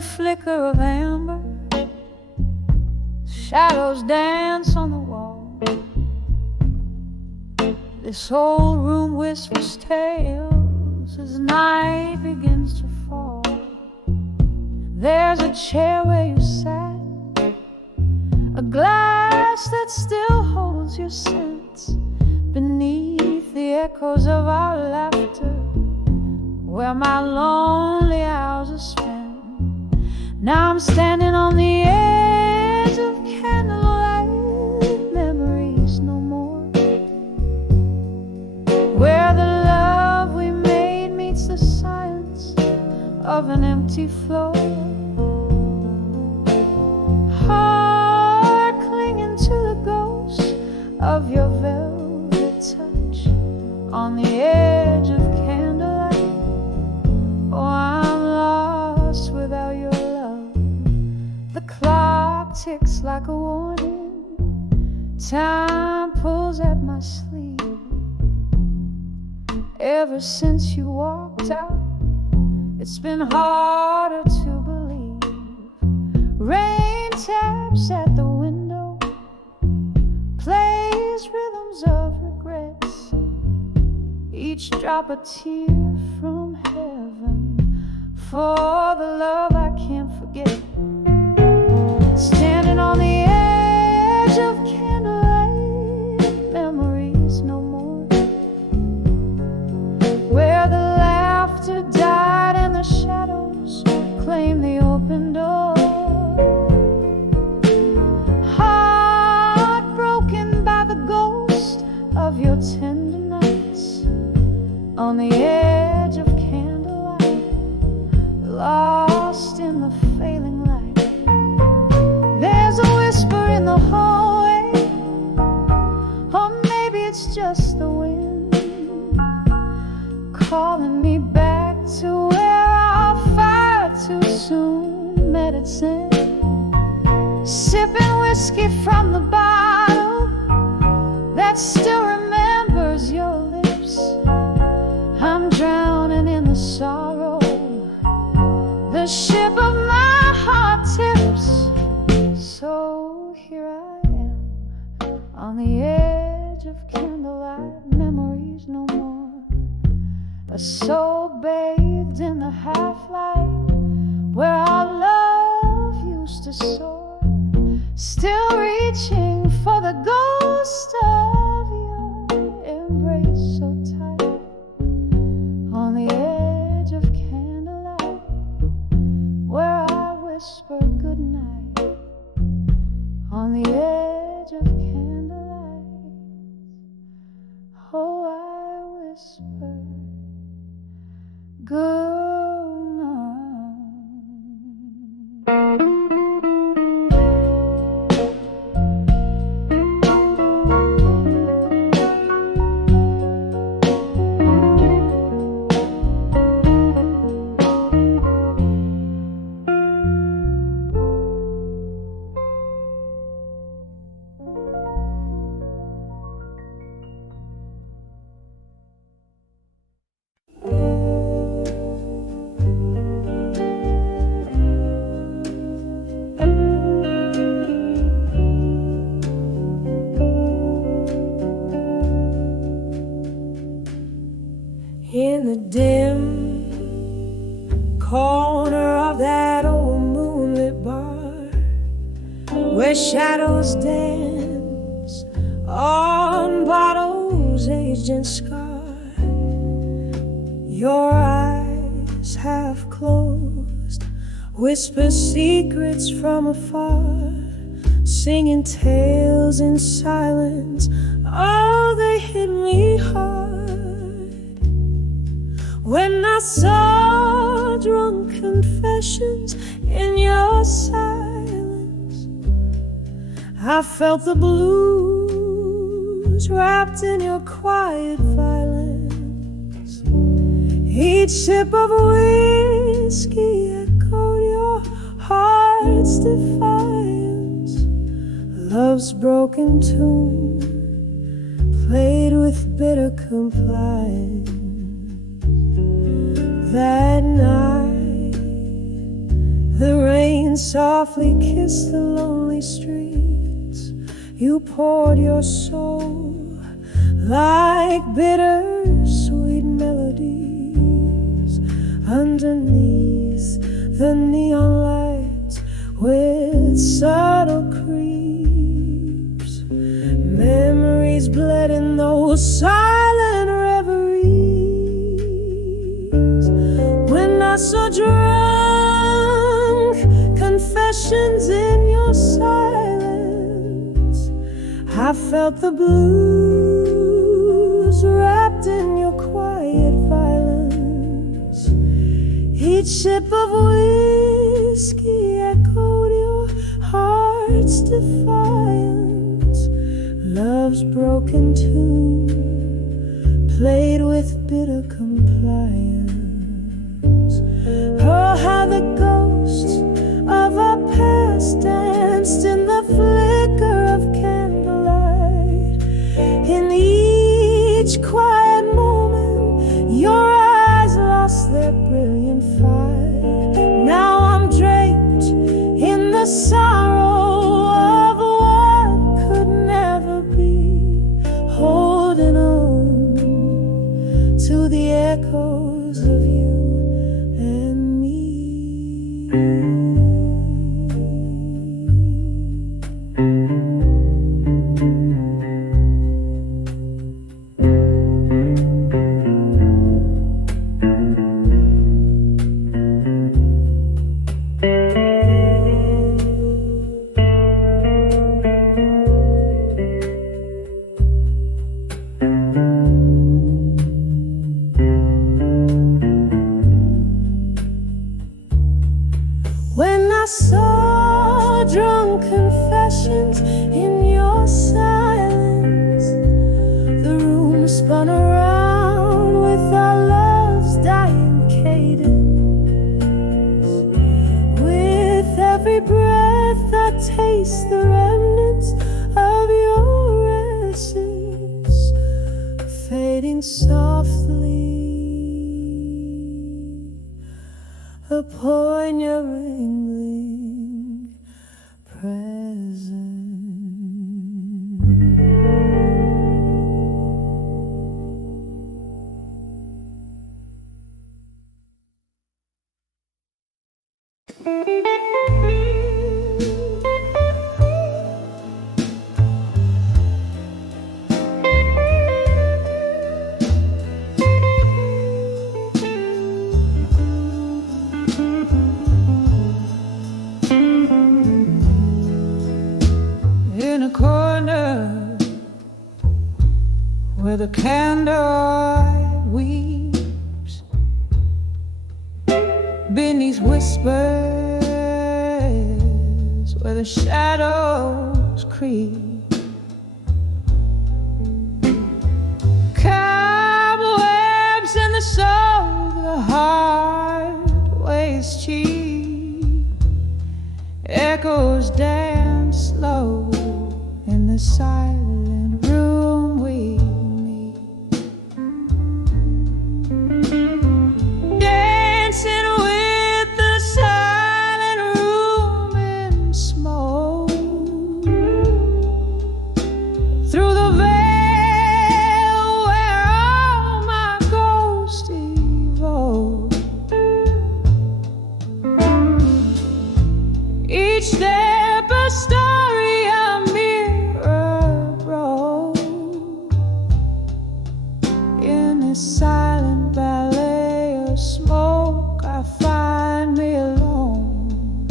the flicker of amber, shadows dance on the wall. This old room whispers tales as night begins to fall. There's a chair where you sat, a glass that still holds your scent, beneath the echoes of our laughter, where my lonely hours are spent. Now I'm standing on the edge of candlelight, memories no more, where the love we made meets the silence of an empty floor. Heart clinging to the ghost of your velvet touch on the edge of candlelight. Oh, I'm lost without your love. The clock ticks like a warning, time pulls at my sleeve. Ever since you walked out, it's been harder to believe. Rain taps at the window, plays rhythms of regrets, each drop a tear from heaven for the love I can't forget. Standing on the edge of candlelight, memories no more, where the laughter died and the shadows claim the open door. Heartbroken by the ghost of your tender nights on the edge of candlelight, lost in the failing light. There's a whisper in the hallway, or maybe it's just the wind calling me back to where our fire too soon met its end. Sipping whiskey from the bottle that still remembers your lips. I'm drowning in the sorrow, the ship of my heart tips. So here I am on the edge of candlelight, memories no more, a soul bathed in the half-light where our love used to soar, still reaching for the ghost of your embrace so tight on the edge of candlelight, where I whisper goodnight on the edge of candlelight. Oh, I whisper good night. In the dim corner of that old moonlit bar, where shadows dance on bottles aged and scarred, your eyes half closed whisper secrets from afar, singing tales in silence. Oh, they hit me hard when I saw drunk confessions in your silence. I felt the blues wrapped in your quiet violence. Each sip of whiskey echoed your heart's defiance. Love's broken tune played with bitter compliance. That night, the softly kissed the lonely streets. You poured your soul like bittersweet melodies underneath the neon lights with subtle creeps. Memories bled in those silent reveries. When I saw drunk confessions in your silence, I felt the blues wrapped in your quiet violence. Each sip of whiskey echoed your heart's defiance. Love's broken tune played with bitter compliance. Oh, how the ghosts of our past danced in the flicker of candlelight. In each quiet moment, your eyes lost their brilliant fire. Now I'm draped in the sorrow of what could never be, holding on to the echoes of you and me. When I saw drunk confessions in your silence, the room spun around with our love's dying cadence. With every breath I taste the remnants of your essence, fading softly upon your ringling presence. In a corner where the candlelight weeps beneath whispers, where the shadows creep, cobwebs in the soul, the heart weighs cheap, echoes dance slow in the silent room we meet, dancing with the silent room in smoke, through the veil where all my ghosts evoke. Each step a story, a mirror broke. In this silent ballet of smoke, I find me alone.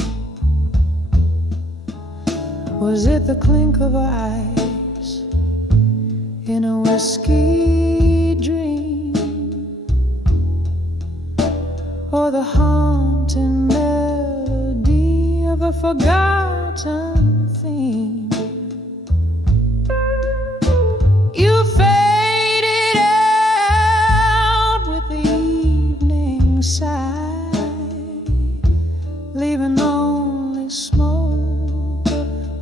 Was it the clink of ice in a whiskey dream, or the haunting melody of a forgotten theme? You faded out with the evening side, leaving only smoke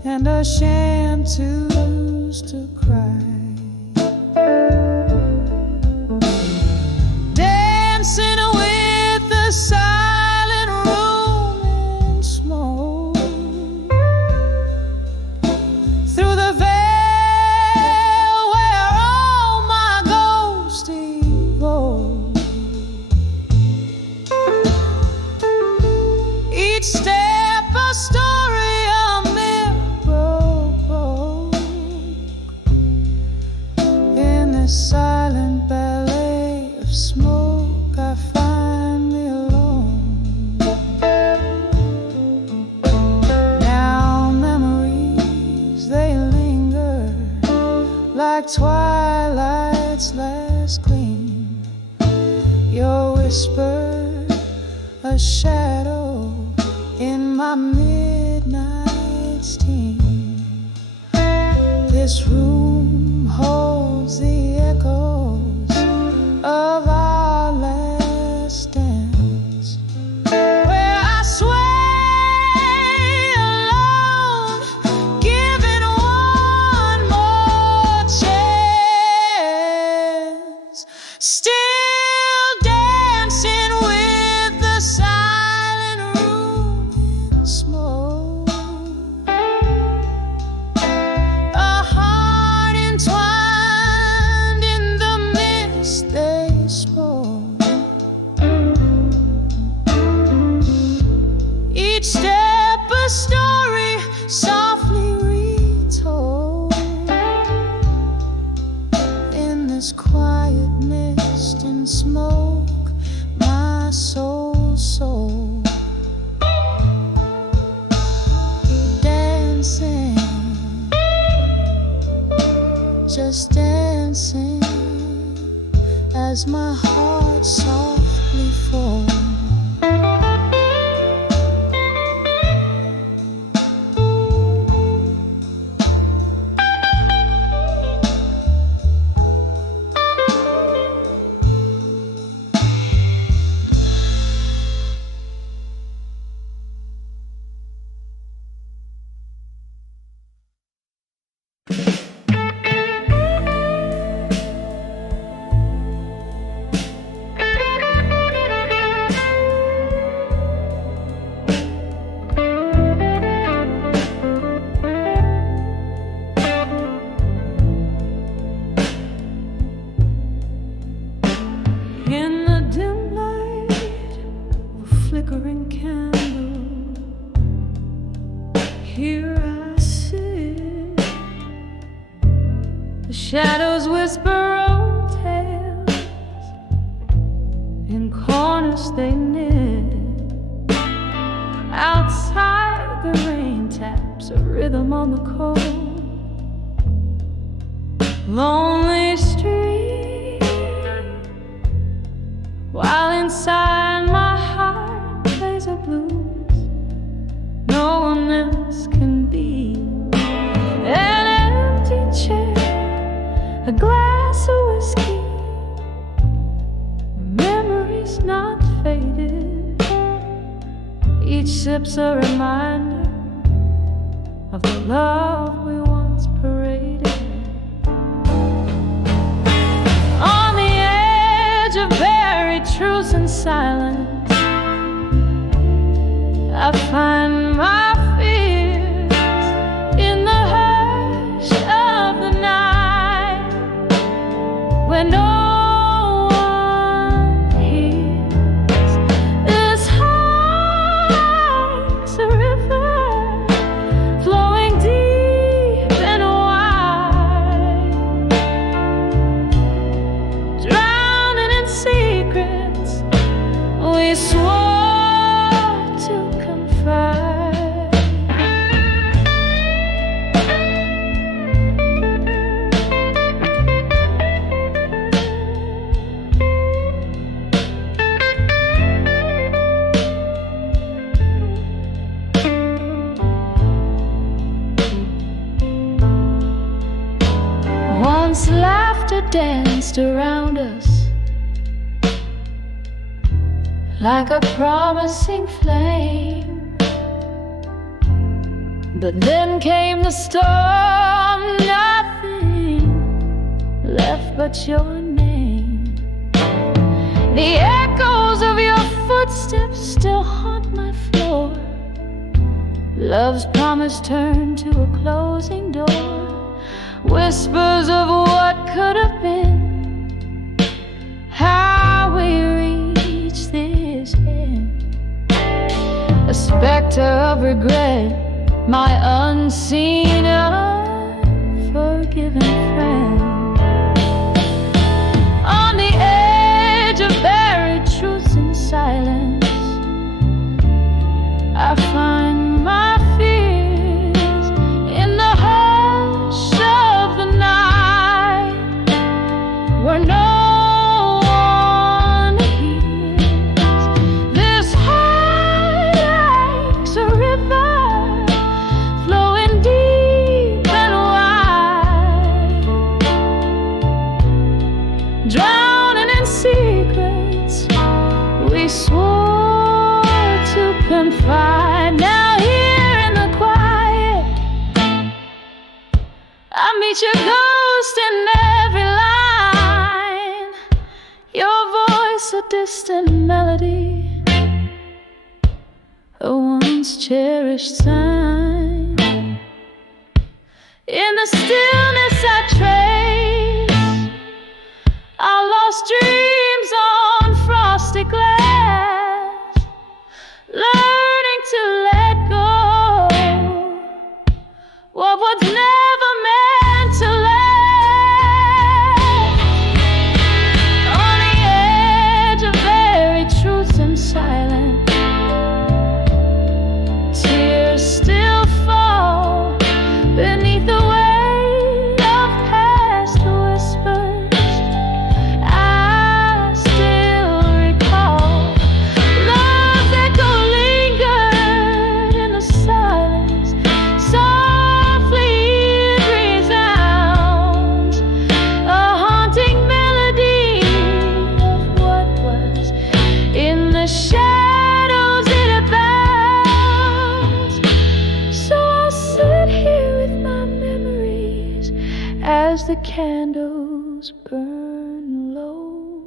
and a chanteuse to cry. Dancing with the silent room in smoke, whisper, a shadow in my midnight steam. This room holds the echoes of our last dance, where I sway alone, giving one more chance. Still dancing with the silent room in smoke, a heart entwined in the mist they spoke. Each step a story softly retold in this quiet mist and smoke. My soul dancing, just dancing as my heart softly falls. In the dim light of a flickering candle, here I sit. The shadows whisper old tales, in corners they knit. Outside the rain taps a rhythm on the cold, lonely street, while inside my heart plays a blues no one else can be. An empty chair, a glass of whiskey, memories not faded. Each sip's a reminder of the love we once paraded. On the edge of buried truths and silence, I find my fears in the hush of the night, when no one hears. This heart's a river flowing deep and wide, drowning in secrets we swore to confide. Once laughter danced around us like a promising flame, but then came the storm, nothing left but your name. The echoes of your footsteps still haunt my floor. Love's promise turned to a closing door. Whispers of what could have been, how we reached this end. A specter of regret, my unseen, unforgiven friend. On the edge of buried truths and silence, I find my fears in the hush of the night, where no one hears. distant melody, a once cherished sign. In the stillness I trace our lost dreams on frosty glass, learning to let go what was never meant to last. On the edge of very truth and silence, tears still fall beneath the weight of past whispers. I still recall love's echo lingered in the silence. Softly it resounds, a haunting melody of what was. In the shadows it abounds. So I'll sit here with my memories as the candles burn low.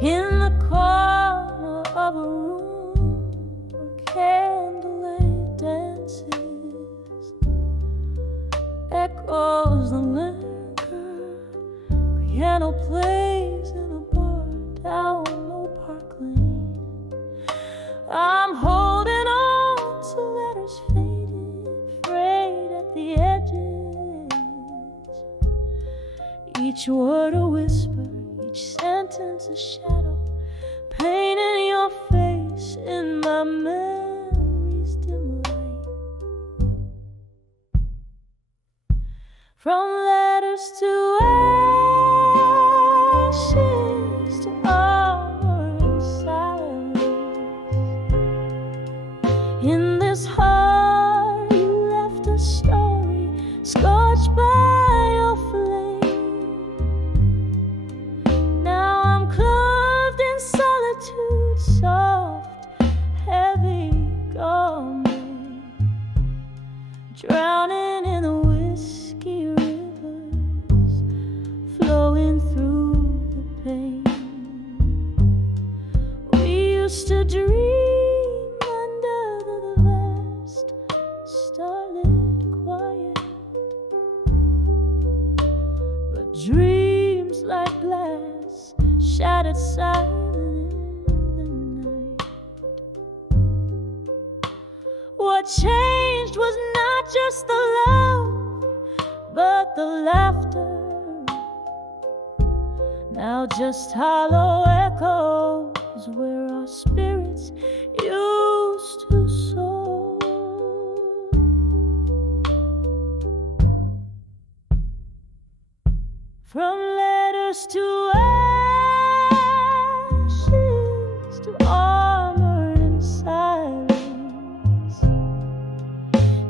In the corner of a room where candlelight dances, echoes the linger, piano plays in a bar down Low Park Lane. I'm holding on to letters faded, frayed at the edges, each word a whisper, each sentence a shadow, painting your face in my memory's dim light. From letters to ashes, to armor and silence, in this heart you left a story scorched by your flame. Now I'm clothed in solitude, soft, heavy garment, drowning in the whiskey rivers, flowing through the pain. We used to dream under the vast starlit quiet, but dreams like glass shattered silent in the night. What changed was not just the love, but the laughter. Now just hollow echoes where our spirits used to soar. From letters to ashes, to armor and silence,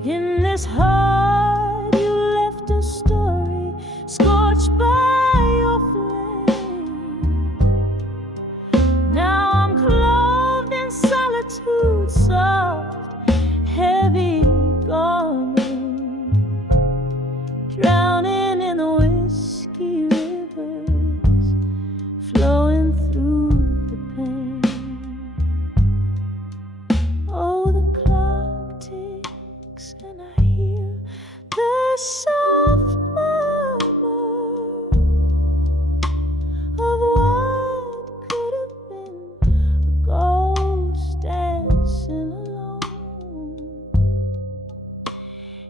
in this heart you left a story scorched by your flame. Now I'm clothed in solitude, soft, heavy garment, drowning in the whiskey rivers, flowing through the pain. Oh, the clock ticks and I hear the soft murmur of what could have been a ghost dancing alone.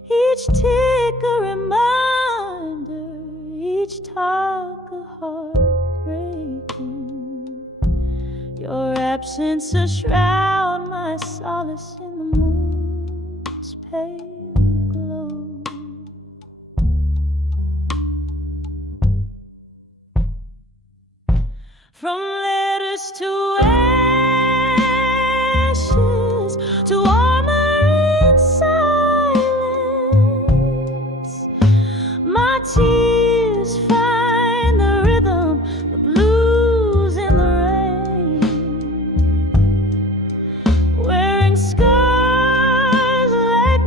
Each tick a reminder, each talk a heartbreaking. Your absence a shroud, my solace in the moon's pale glow. From letters to ashes, to armor and silence, my tears find the rhythm, the blues in the rain. Wearing scars like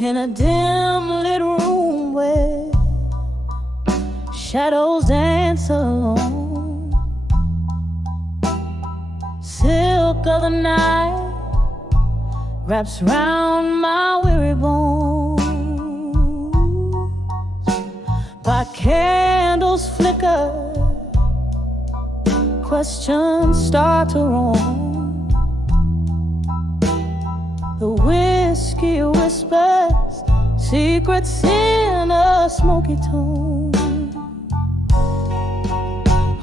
In a dim lit room where shadows dance alone, silk of the night wraps round my weary bones. By candles flicker, questions start to roam. The whiskey whispers secrets in a smoky tone.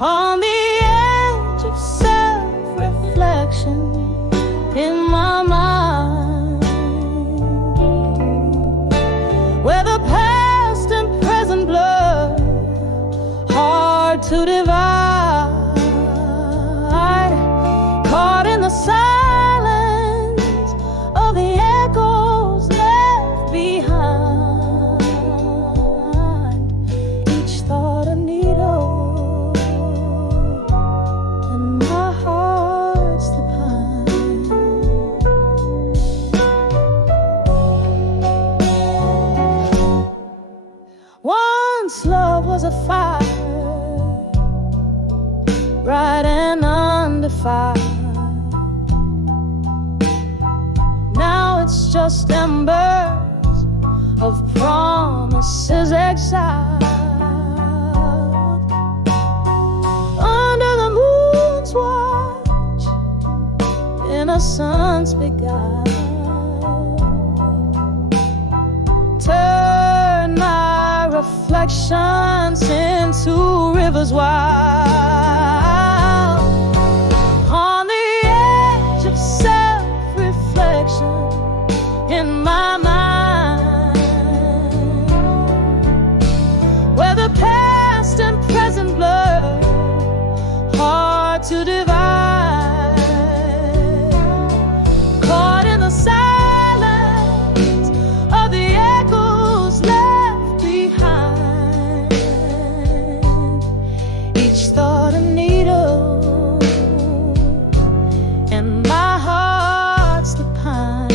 On the edge of self-reflection in my mind, where the past and present blur, hard to divide, caught in the silence of the echoes left behind. Each thought a needle, and my heart's the pine. Once love was a fire, bright and undefiled. Now it's just embers of promises exiled. Under the moon's watch, innocence beguiled. Turn my reflections into rivers wild. On the edge of self-reflection in my mind, where the past and present blur, hard to divide, caught in the silence of the echoes left behind. Each thought a needle, and my heart's the pine.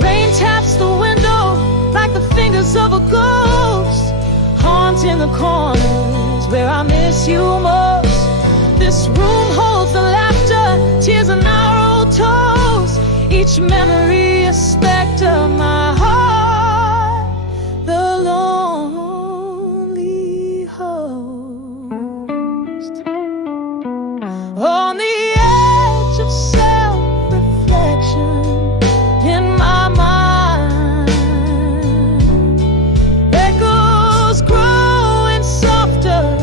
Rain taps the window like the fingers of a ghost, haunting the corners where I miss you most. This room holds the laughter, tears and our old toes. Each memory a specter, my heart the lonely host. On the edge of self-reflection in my mind, echoes growing softer,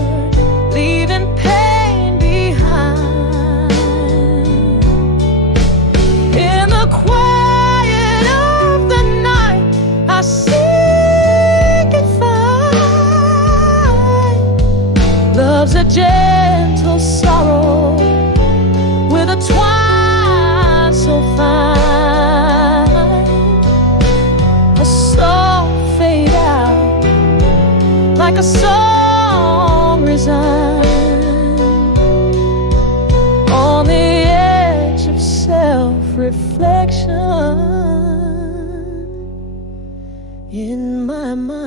leaving pain behind. In the quiet of the night, I seek and find love's a gentle sorrow with a twine so fine. A soul fade out like a song resigned. On the edge of self-reflection in my mind.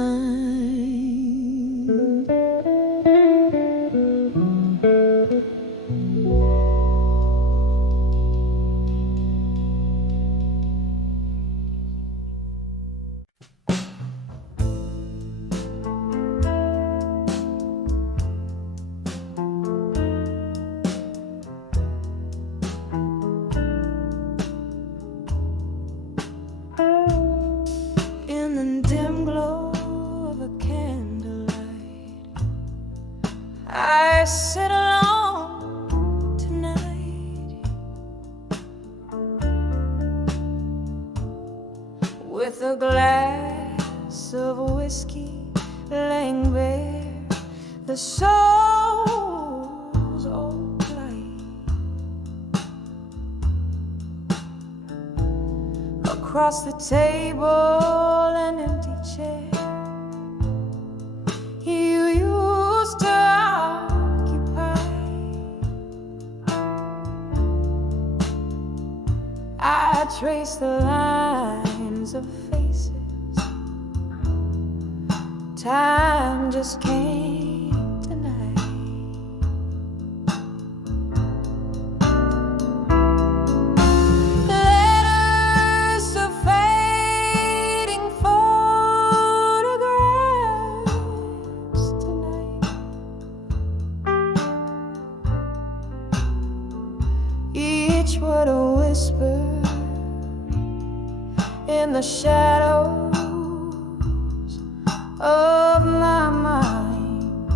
In the dim glow of a candlelight, I sit alone tonight with a glass of whiskey laying bare the soul's old light. Across the table, an empty chair, trace the lines of faces. Time just came tonight. Letters to fading photographs tonight. Each word a whisper in the shadows of my mind.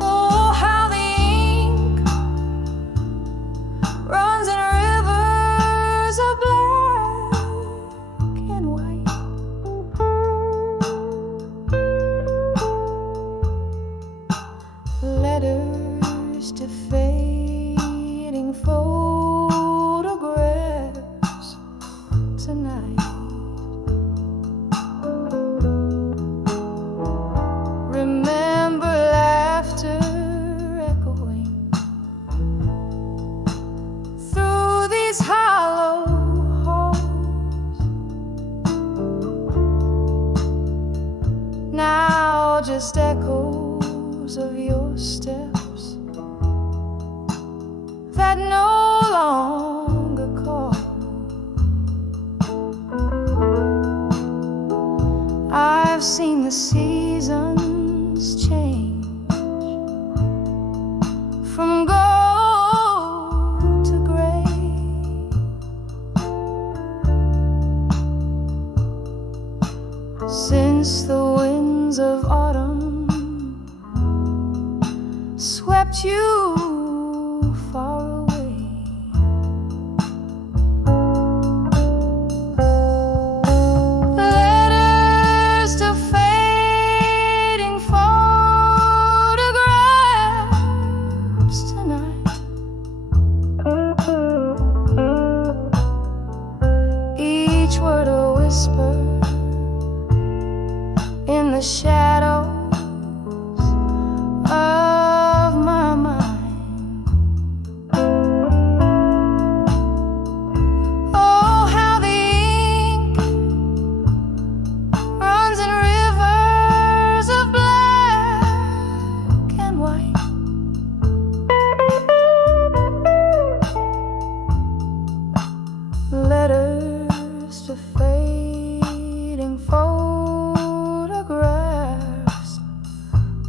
Oh, how the ink runs in rivers of black and white. Letters to fading photographs tonight. Remember laughter echoing through these hollow halls. Now just echoes of your steps that no longer call. I've seen the seasons change from gold to gray. Since the winds of autumn swept you far away. Letters to fading photographs tonight. Each word a whisper in the shadows of my mind. Oh, how the ink runs in rivers of black and white. Letters to fading photographs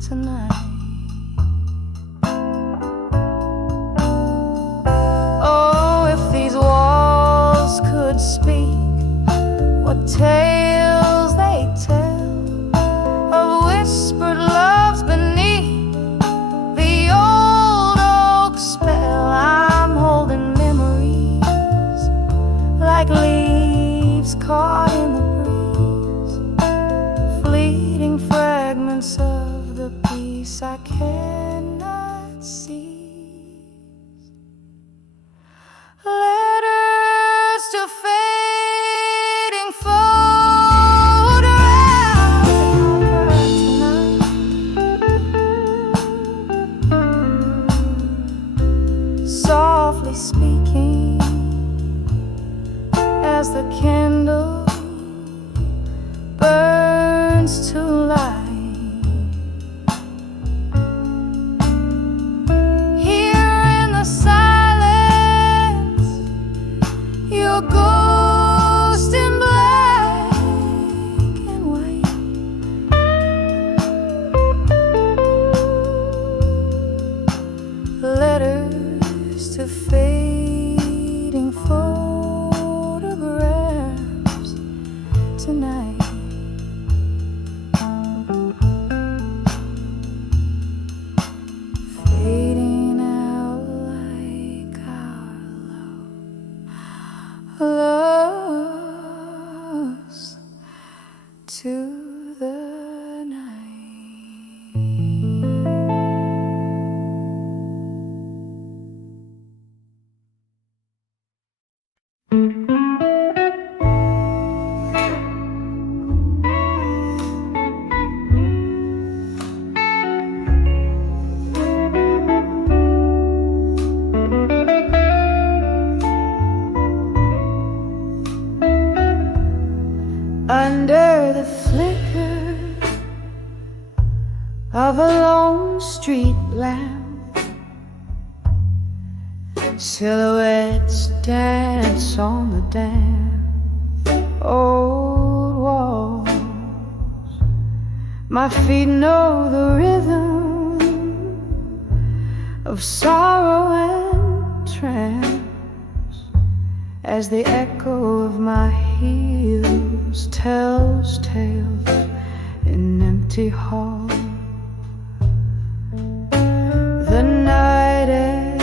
tonight. Oh, if these walls could speak, what tales they tell of whispered loves beneath the old oak spell. I'm holding memories like leaves caught in the breeze, fleeting fragments of the peace I cannot see. Letters to fading photographs tonight. Softly speaking as the candle burns to light. Here in the silence, your ghost in black and white. Letters to fading photographs tonight. under the flicker of a lone street lamp. Silhouettes dance on the damp old walls. My feet know the rhythm of sorrow and trance as the echo of my heels tells tales in empty halls. The night air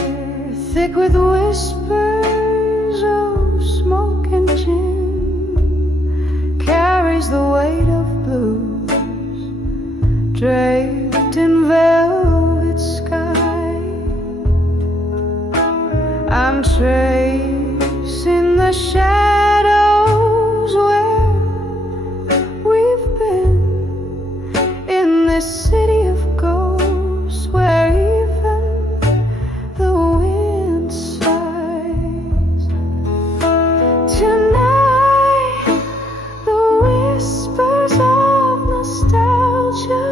thick with whispers of smoke and gin carries the weight of blues draped in velvet sky. I'm tracing the shadows where we've been in this city of ghosts where even the wind sighs. Tonight the whispers of nostalgia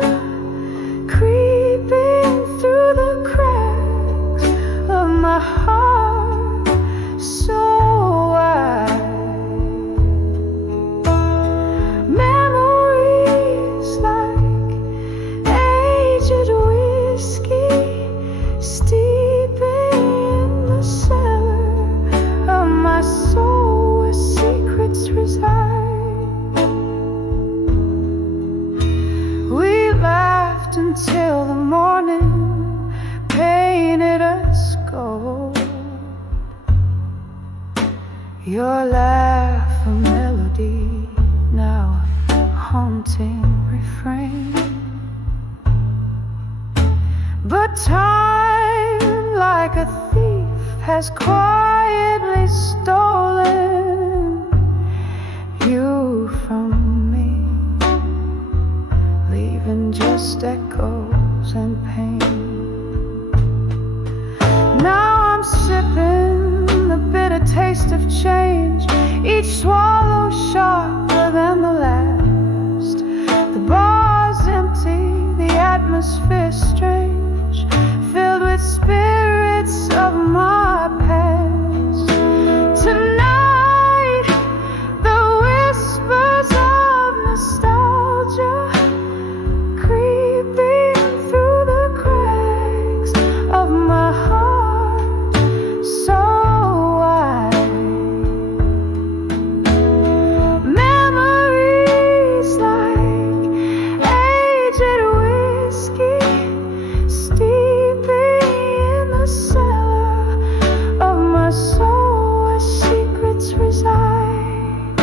creeping through the cracks of my heart so wide. Memories like aged whiskey steeping in the cellar of my soul where secrets reside. We laughed until the morning painted us gold. Your laugh a melody, now a haunting refrain. But time, like a thief, has quietly stolen you from me, leaving just echoes and pain. Now I'm sipping the bitter taste of change, each swallow sharper than the last. The bar's empty, the atmosphere strange, filled with spirits of my past. Tonight, the whispers of nostalgia creeping through the cracks of my heart so wide. Memories like aged whiskey steeping in the cellar of my soul where secrets reside.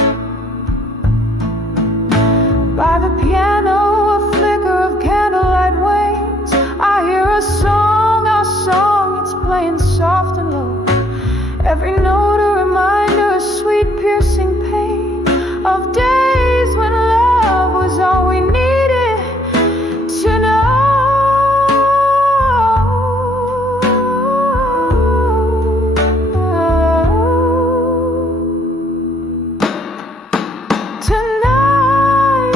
By the piano, a flicker of candlelight wanes. I hear a song, our song, it's playing soft and low. Every note a reminder, a sweet piercing pain of days when love was all we needed to know. Tonight,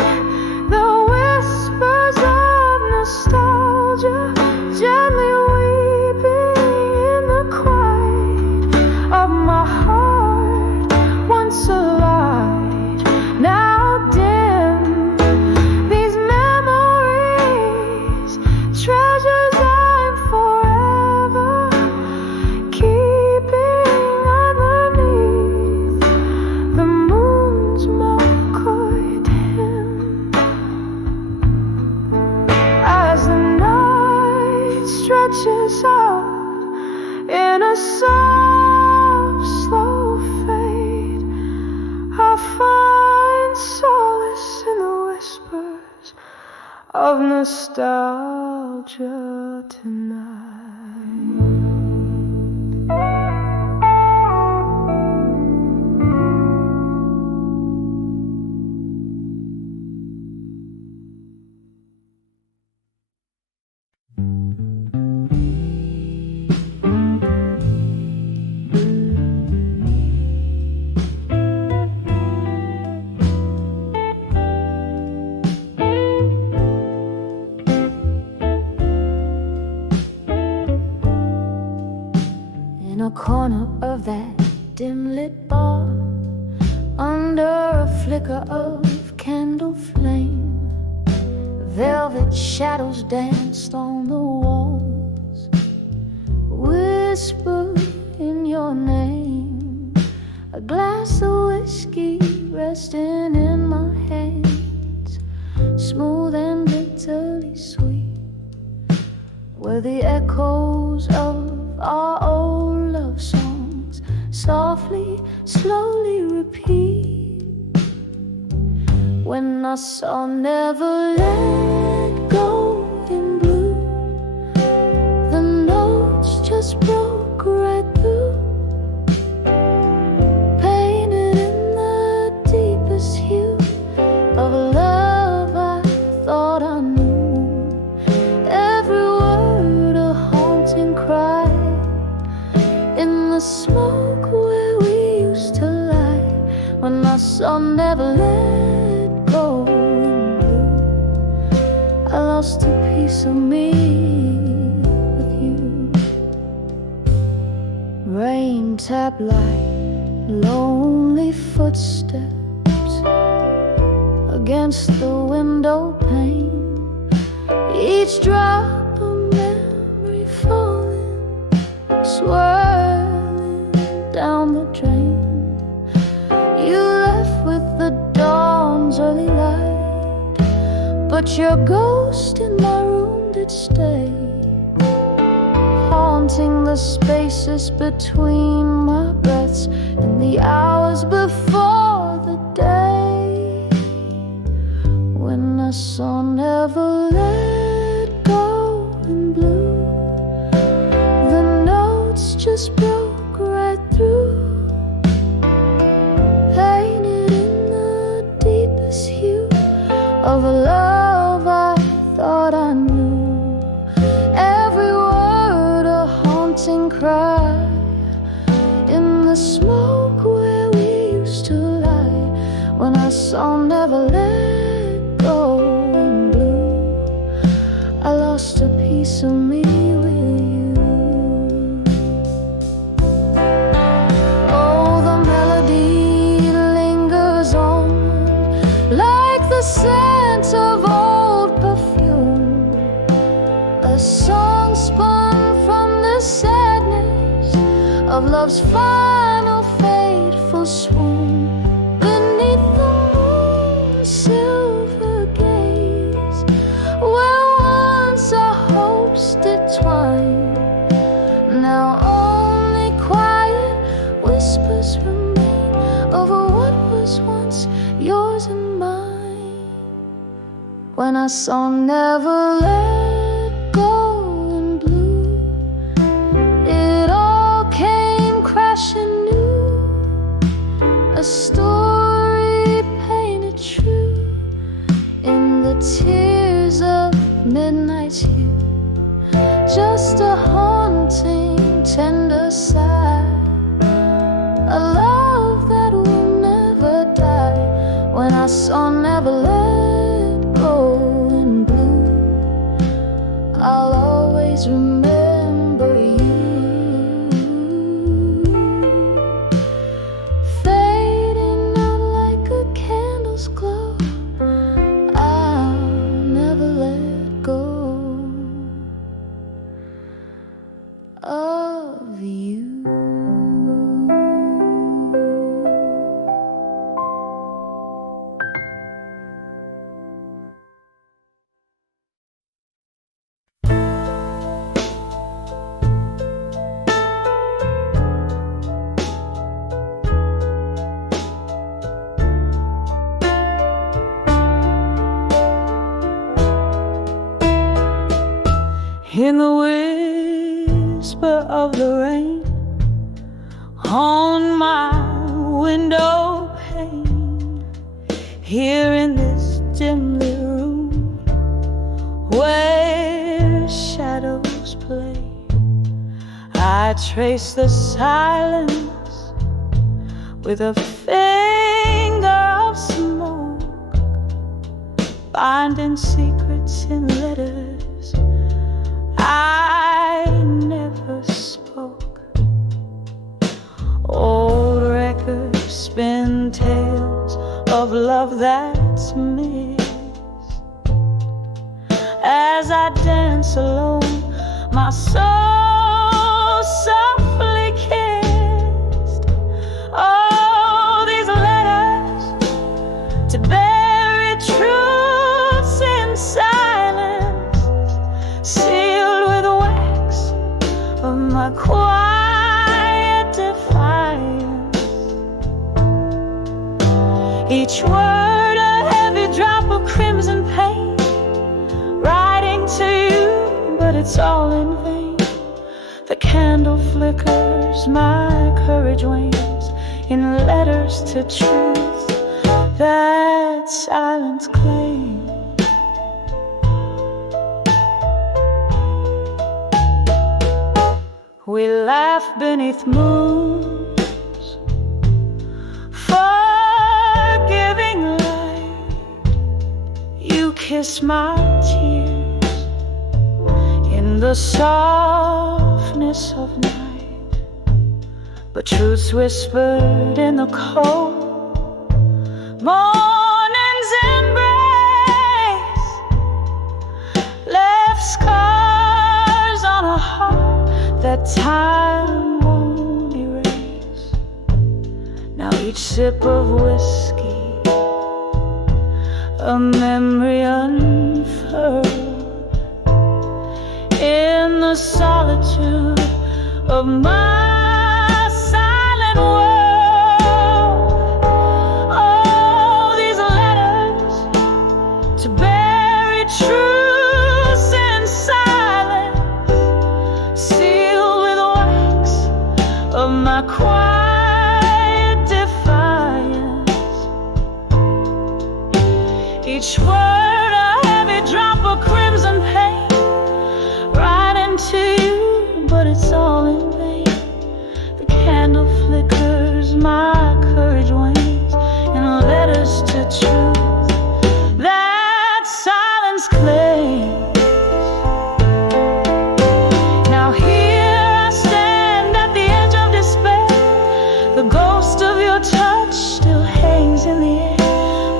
the whispers of nostalgia gently weeping in the quiet of my heart, once alight, now dim. These memories, treasures I'm forever keeping underneath the moon's milk dim. As the night stretches out in a soft, slow fade, I find solace in the whispers of nostalgia tonight. corner of that dim-lit bar, under a flicker of candle flame, velvet shadows danced on the walls, whisper in your name. A glass of whiskey resting in my hands, smooth and bitterly sweet, were the echoes of our old love songs, softly, slowly repeat. When I saw Never Let Go in blue, the notes just broke right through, painted in the deepest hue of a love I thought I knew. Every word a haunting cry in the smoke where we used to lie. When I saw Never Let Go in blue, I lost a piece of me with you. Rain tap like lonely footsteps against the window pane, each drop a memory falling, swirling down the drain. You left with the dawn's early light, but your ghost in my room did stay, haunting the spaces between my breaths and the hours before the day. When I saw Never Let Go in blue, the notes just broke right through, painted in the deepest hue of a love I thought I knew. Every word a haunting cry in the smoke where we used to lie. When I saw Never Let Go in blue, I lost a piece of me with you. Oh, the melody lingers on like the scent of old perfume, a song spun from the sadness of love's final fateful swoon. Beneath the moon's silver gaze, where once our hopes did twine, now only quiet whispers remain over what was once yours and mine. When I saw Never Let Go in blue, it all came crashing new, a story painted true in the tears of midnight's hue, just a haunting tender sigh, a love that will never die. When I saw Never Let Go in blue, I'll always remember you, fading out like a candle's glow. I'll never let go of you. In the whisper of the rain on my window pane, here in this dim lit room where shadows play, I trace the silence with a finger of smoke, binding secrets in letters I never spoke. and tales of love that's missed. As I dance alone, my soul softly kissed. Oh, these letters to bury truths in silence, sealed with wax of my quiet defiance. Each word a heavy drop of crimson pain, writing to you, but it's all in vain. The candle flickers, my courage wanes, in letters to truth that silence claims. We laugh beneath moons, forgiving light. You kiss my tears in the softness of night, but truth's whispered in the cold morning's embrace, left scars on a heart that time won't erase. Now each sip of whiskey, a memory unfurled in the solitude of my silent world. Oh, these letters to bury truths in silence, sealed with wax of my quiet defiance. Each word a heavy drop of crimson pain, writing to you, but it's all in vain. The candle flickers, my courage wanes, in letters to truth that silence claims. Now here I stand at the edge of despair. The ghost of your touch still hangs in the air,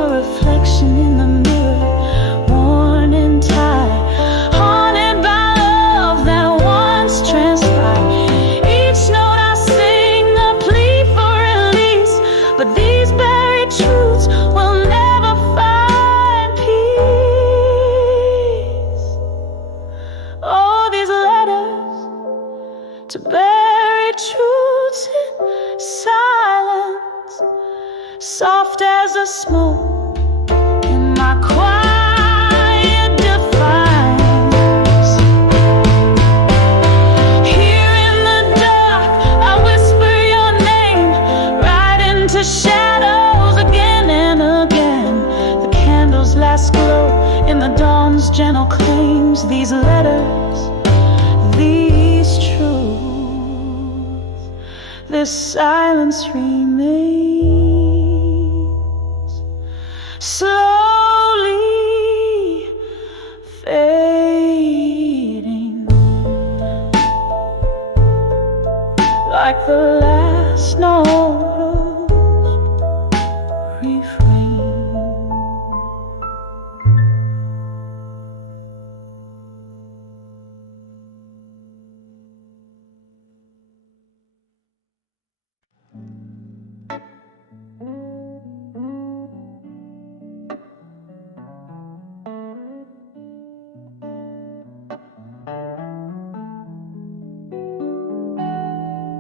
a reflection in the mirror, worn and tired, haunted by love that once transpired. Each note I sing a plea for release, but these buried truths will never find peace. Oh, these letters to bury truths in silence, soft as a smoke in my quiet defiance. Here in the dark I whisper your name, right into shadows again and again. The candle's last glow in the dawn's gentle claims. These letters, these truths, this silence remains, slowly fading, like the last note of refrain.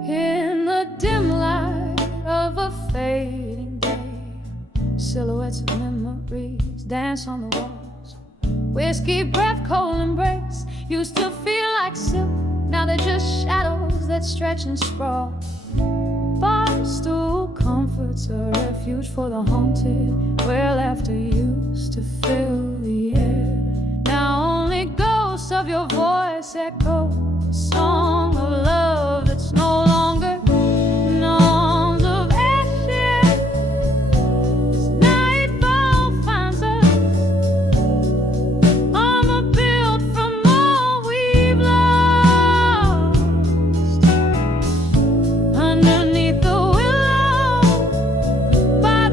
In the dim light of a fading day, silhouettes of memories dance on the walls. Whiskey breath, cold embrace, used to feel like silk, now they're just shadows that stretch and sprawl. Barstool comforts, a refuge for the haunted, where laughter used to fill the air. Now only ghosts of your voice echo a song of love that's no longer norms of ashes. As nightfall finds us unbuilt from all we've lost. Underneath the willow by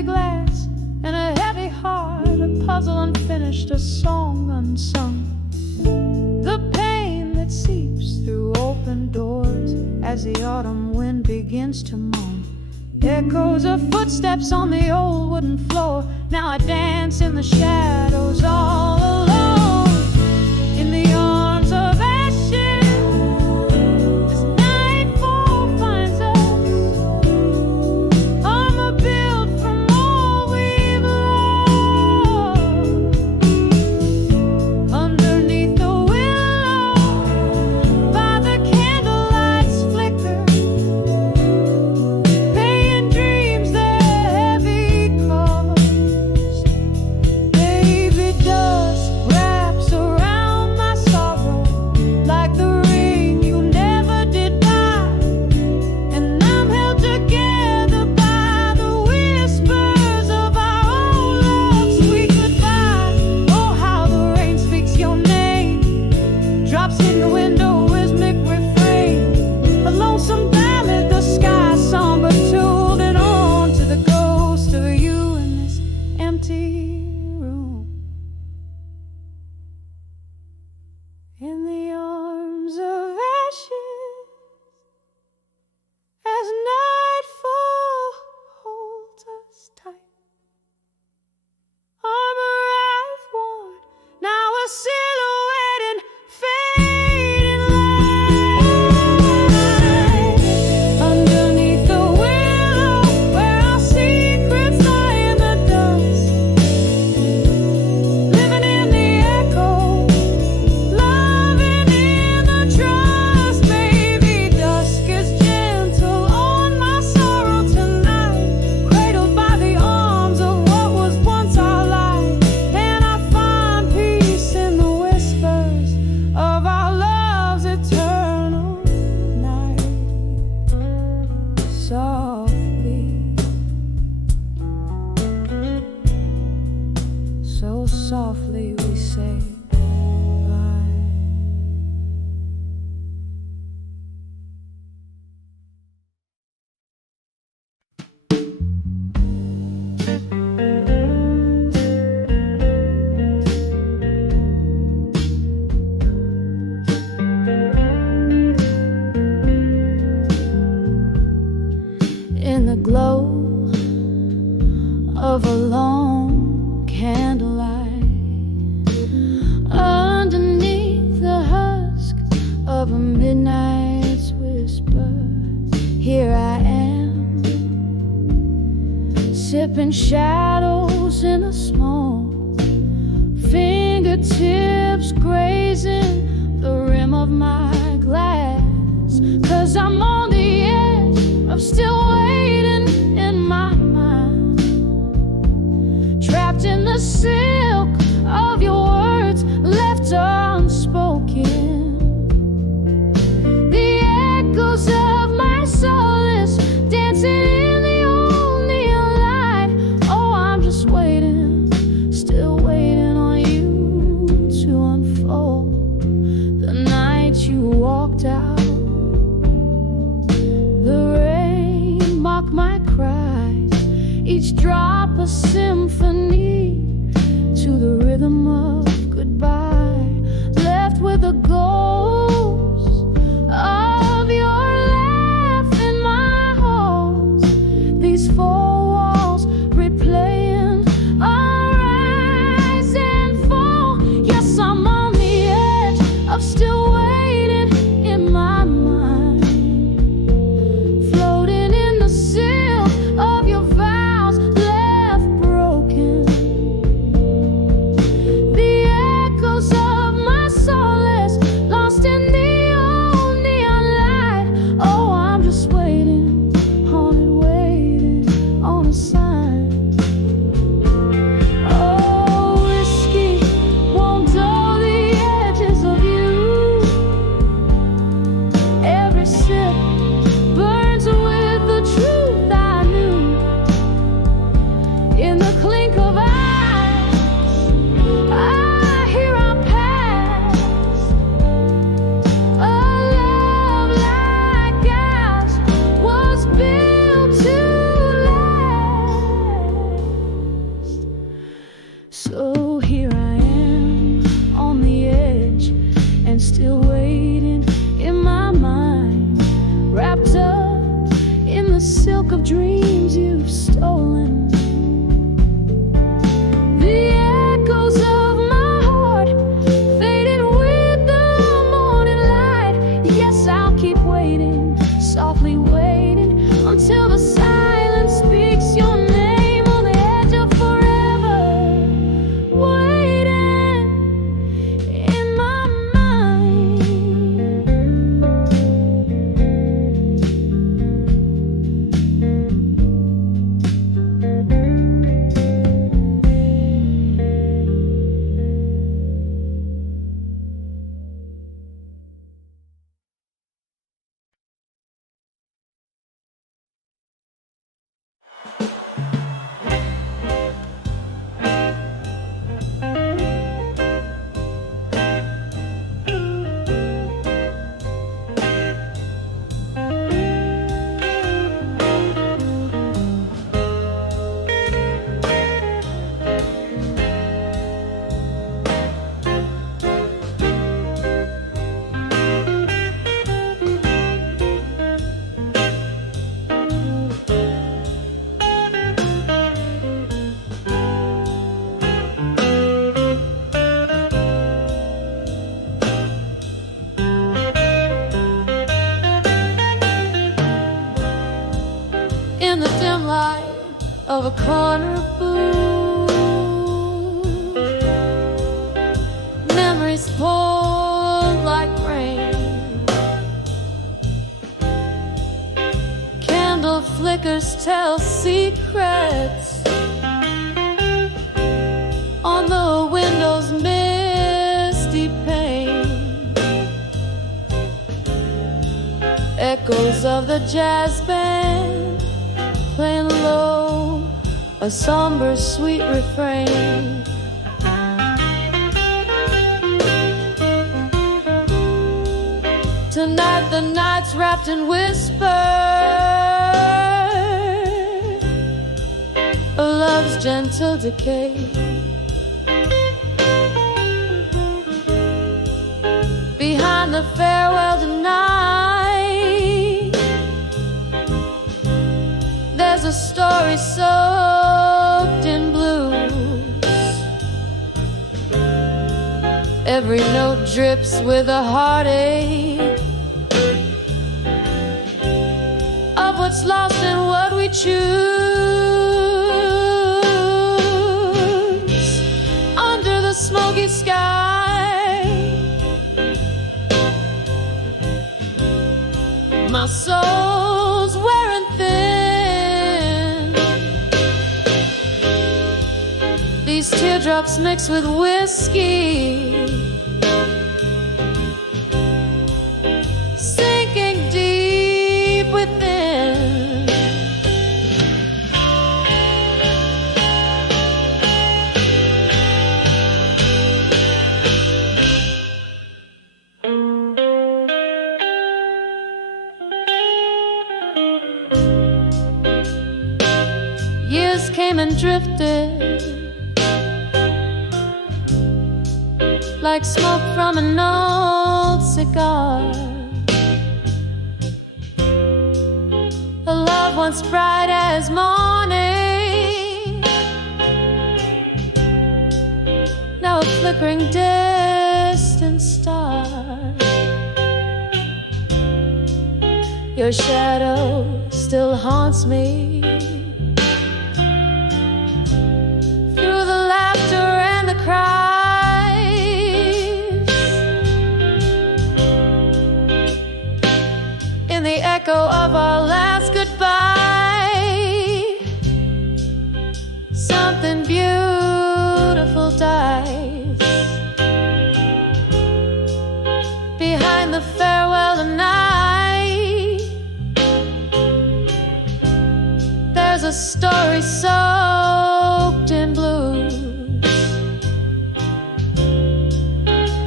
empty glass and a heavy heart, a puzzle unfinished, a song unsung. The pain that seeps through open doors as the autumn wind begins to moan. Echoes of footsteps on the old wooden floor. Now I dance in the shadows all alone, in the arms of ashes. As nightfall finds us, armor built from all we've lost. Underneath the willow, by the candlelight's flicker, paying dreams their heavy cost. Baby, dust wraps around my sorrow like the ring you never did buy, and I'm held together by the whispers of our old love's sweet goodbye. Oh, how the rain speaks your name, drops in the window, rhythmic refrain. A lonesome ballad, the sky somber, holding on to the ghost of you in this empty room. In the arms of ashes, as nightfall holds us tight. Armor I've worn, now a silhouette in fading light. Underneath the willow, where our secrets lie in the dust, living in the echo, loving in the trust. Baby, dusk is gentle on my sorrow tonight, cradled by the arms of what was once our life, and I find peace in the whispers of our love's eternal night. Softly, so softly we say goodbye. In the glow of a long candlelight, underneath the husk of a midnight's whisper, here I am, sipping shadows in the smoke, fingertips grazing the rim of my glass, 'cause I'm on the edge of still waiting in my mind, trapped in the silk of your words left unspoken. The echoes of my soul is dancing in the old neon light. Oh, I'm just waiting, still waiting on you to unfold. The night you walked out, the rain mocked my cries, each drop a symphony to the rhythm of goodbye, left with a ghost of your laugh in my halls. These four walls replaying our rise and fall. Yes, I'm on the edge of still waiting in my mind, floating in the silk of your vows left broken. The echoes of my soul is lost in corner booth. Memories pour like rain. Candle flickers tell secrets on the window's misty pane. Echoes of the jazz band playing low, a somber sweet refrain. Tonight the night's wrapped in whisper, a love's gentle decay. Behind the farewell tonight, there's a story soaked in blues. Every note drips with a heartache of what's lost and what we choose. Under the smoky sky, my soul's wearing thin. These teardrops mix with whiskey, sinking deep within. Years came and drifted like smoke from an old cigar. A love once bright as morning, now a flickering distant star. Your shadow still haunts me through the laughter and the cries. In the echo of our last goodbye, something beautiful dies. Behind the farewell tonight, there's a story soaked in blues.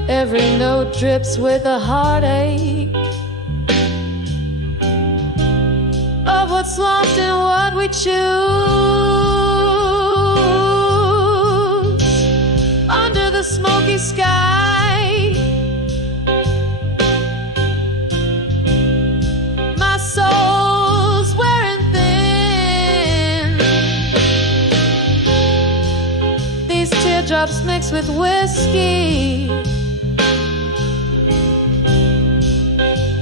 Every note drips with a heartache of what's lost and what we choose. Under the smoky sky, my soul's wearing thin. These teardrops mix with whiskey,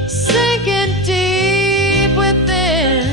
sinking deep within.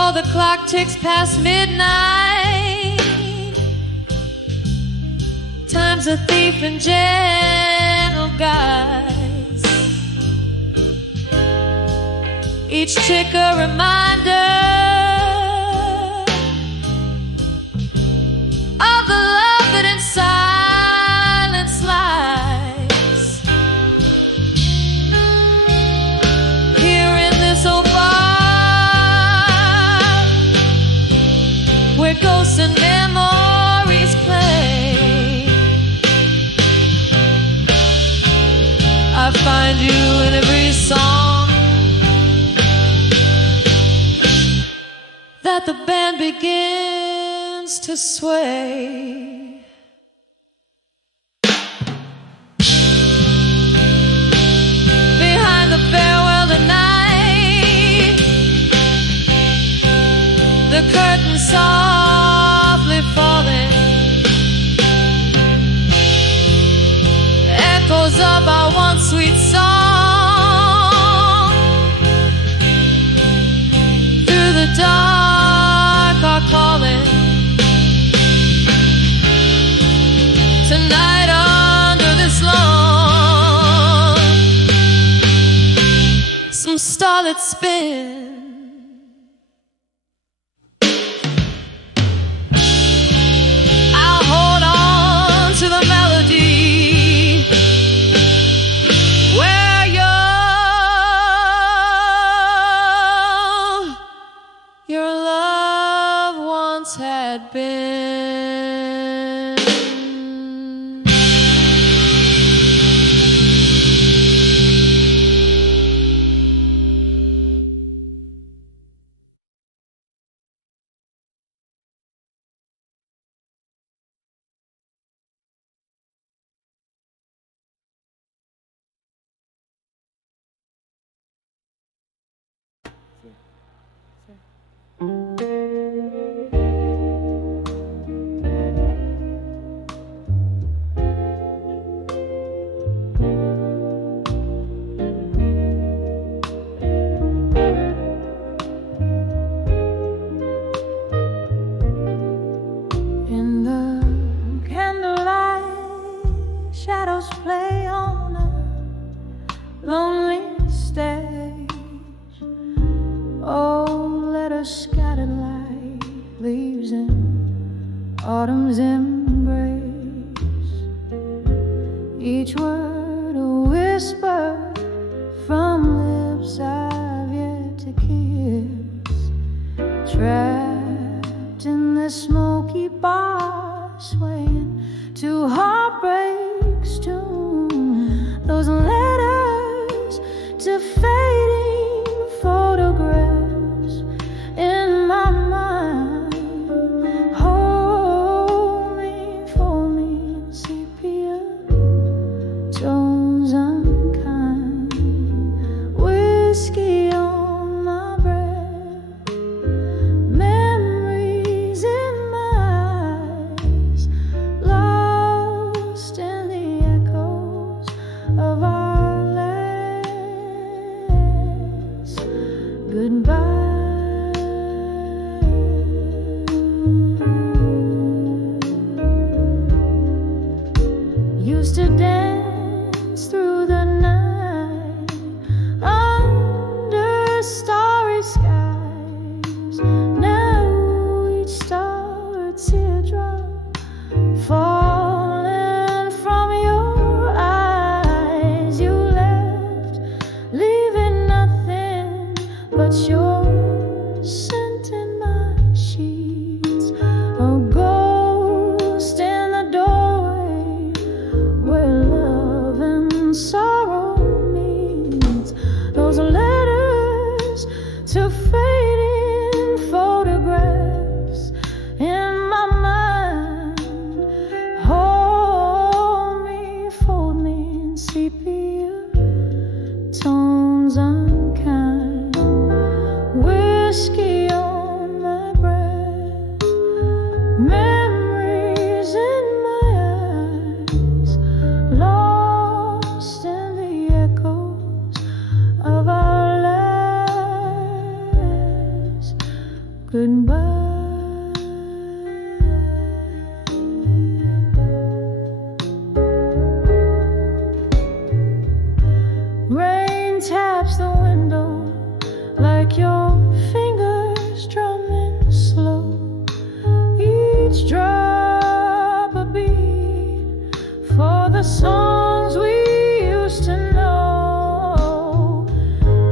Oh, the clock ticks past midnight. Time's a thief in gentle guise. Each tick a reminder of the love that inside. this way. Behind the farewell tonight, the curtain softly falling, echoes of our one sweet song through the dark are calling. Tonight under this lawn, some starlit spin. I'll hold on to the melody where your love once had been. In the candlelight, shadows play on a lonely stage. Oh, let us scatter like leaves in autumn's embrace. Each word a whisper from lips I've yet to kiss. Trapped in this smoky bar, swaying to heartbreak's tune. Those letters to fading photographs in my mind. Hold me, fold me in sepia tones unkind. Whiskey on my breath, memories in my eyes, lost in the echoes of our last goodbye. Used to dance through the night under starry skies. Now each star a teardrop falling from your eyes. You left, leaving nothing but your scent in my sheets. A ghost in the doorway where love and sorrow meets. Those letters to fading photographs in my mind. Hold me, fold me in sepia tones unkind. Whiskey on my breath, memories in my eyes, lost in the echoes of our last goodbye. Rain taps the window like your fingers drumming slow. Each drop a beat for the songs we used to know.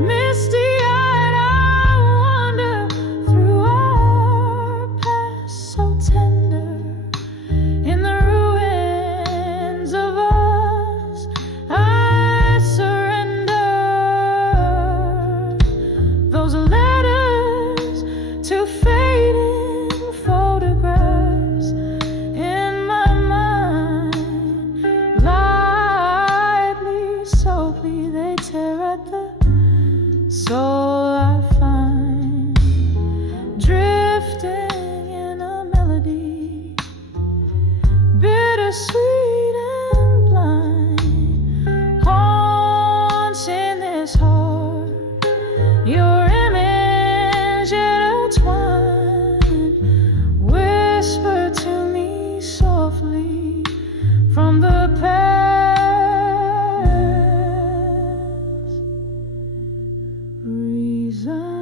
Misty-eyed, I wander through our past so tender. In the ruins of us, I surrender. Those letters to fading photographs from the past. Reason.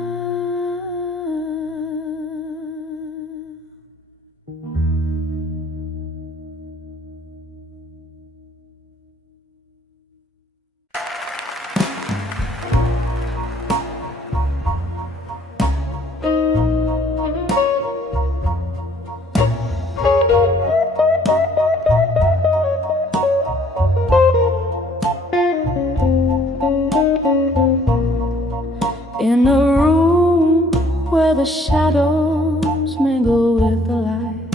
In a room where the shadows mingle with the light,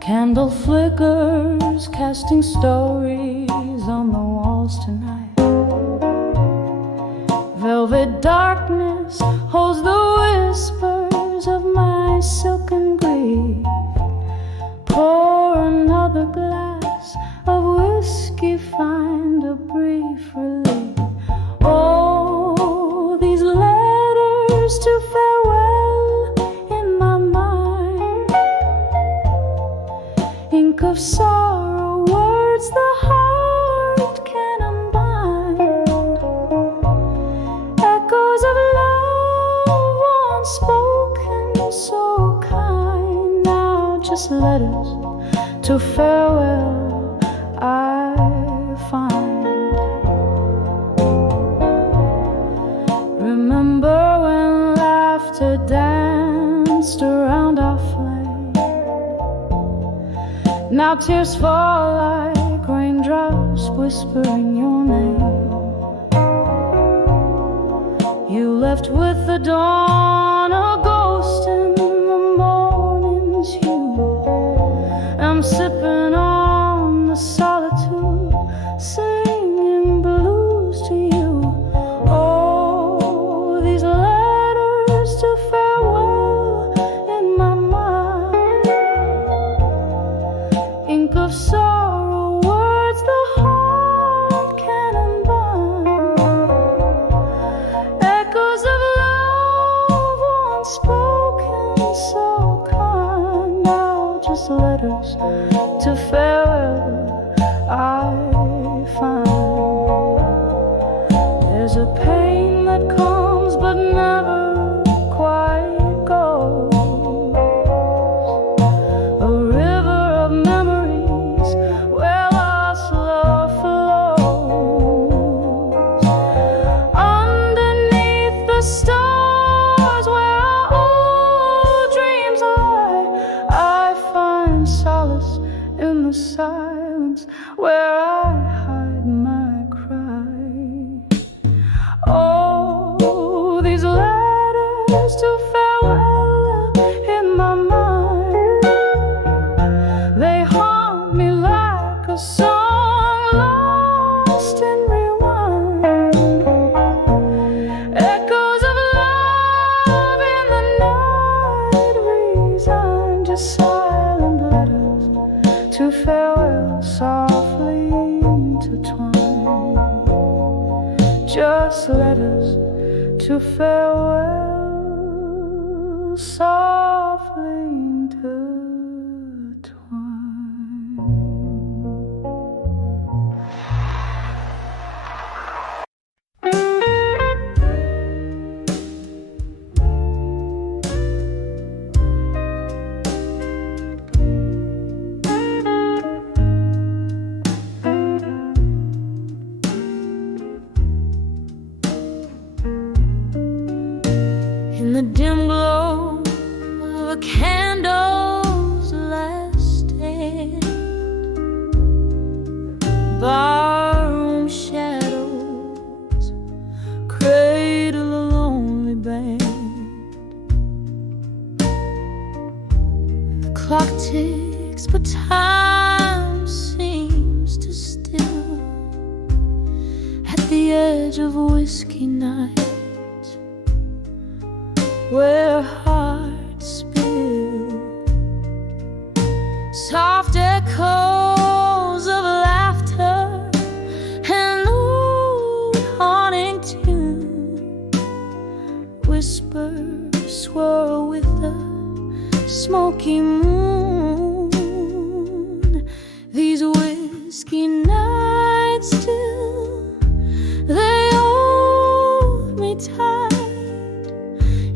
candle flickers casting stories on the walls tonight. Velvet darkness holds the whispers of my silken grief. Pour another glass of whiskey, find a brief relief. Oh, these letters to farewell in my mind, ink of sorrow, words the heart can unbind, echoes of love once spoken, so kind. Now just letters to farewell I find. Remember when laughter danced around our flame? Now tears fall like raindrops whispering your name. You left with the dawn, a ghost in the morning's hue. I'm sipping on the solitude, singing blues to you. Oh, these letters to farewell in my mind, ink of sorrow, words the heart can unbind, echoes of love once spoken, so kind. Now just letters to farewell I find. There's a pain that comes but never quite goes, a river of memories where lost love flows. Underneath the stars where our old dreams lie, I find solace in the silence where I hide my cry. Oh, these letters to farewell in my mind, they haunt me like a song lost in rewind, echoes of love in the night resigned, just silent letters to farewell, softly intertwined. Just letters to farewell, softly intertwined. In the dim glow of a candle's last stand, barroom shadows cradle a lonely band. The clock ticks, but time seems to still at the edge of whiskey night, where hearts spill. Soft echoes of laughter and old haunting tune, whispers swirl with the smoky moon. whiskey nights still, they hold me tight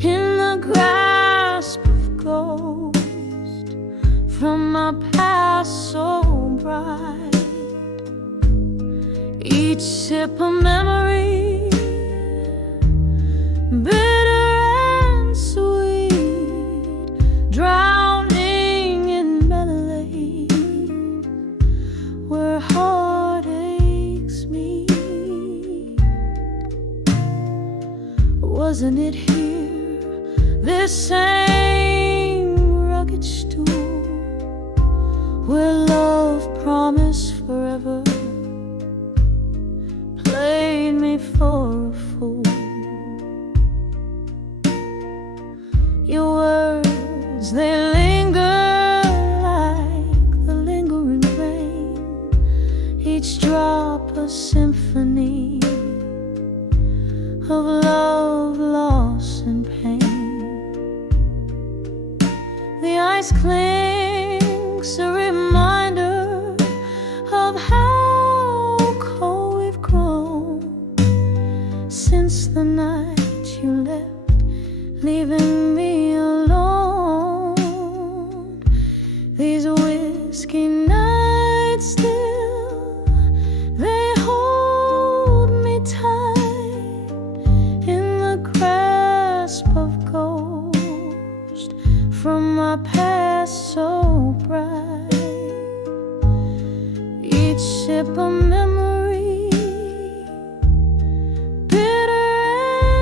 in the grasp of ghost from my past so bright. Each sip a memory, bitter and sweet, drowning in melody where heart aches meet. Wasn't it here, this same rugged stool, where love promised forever played me for a fool? Your words, they linger like the lingering rain, each drop a symphony of love, loss, and pain. The ice clings, a reminder of how cold we've grown since the night you left, leaving me alone. These whiskey nights still, they hold me tight in the grasp of ghost from my past so bright. Each sip a memory, bitter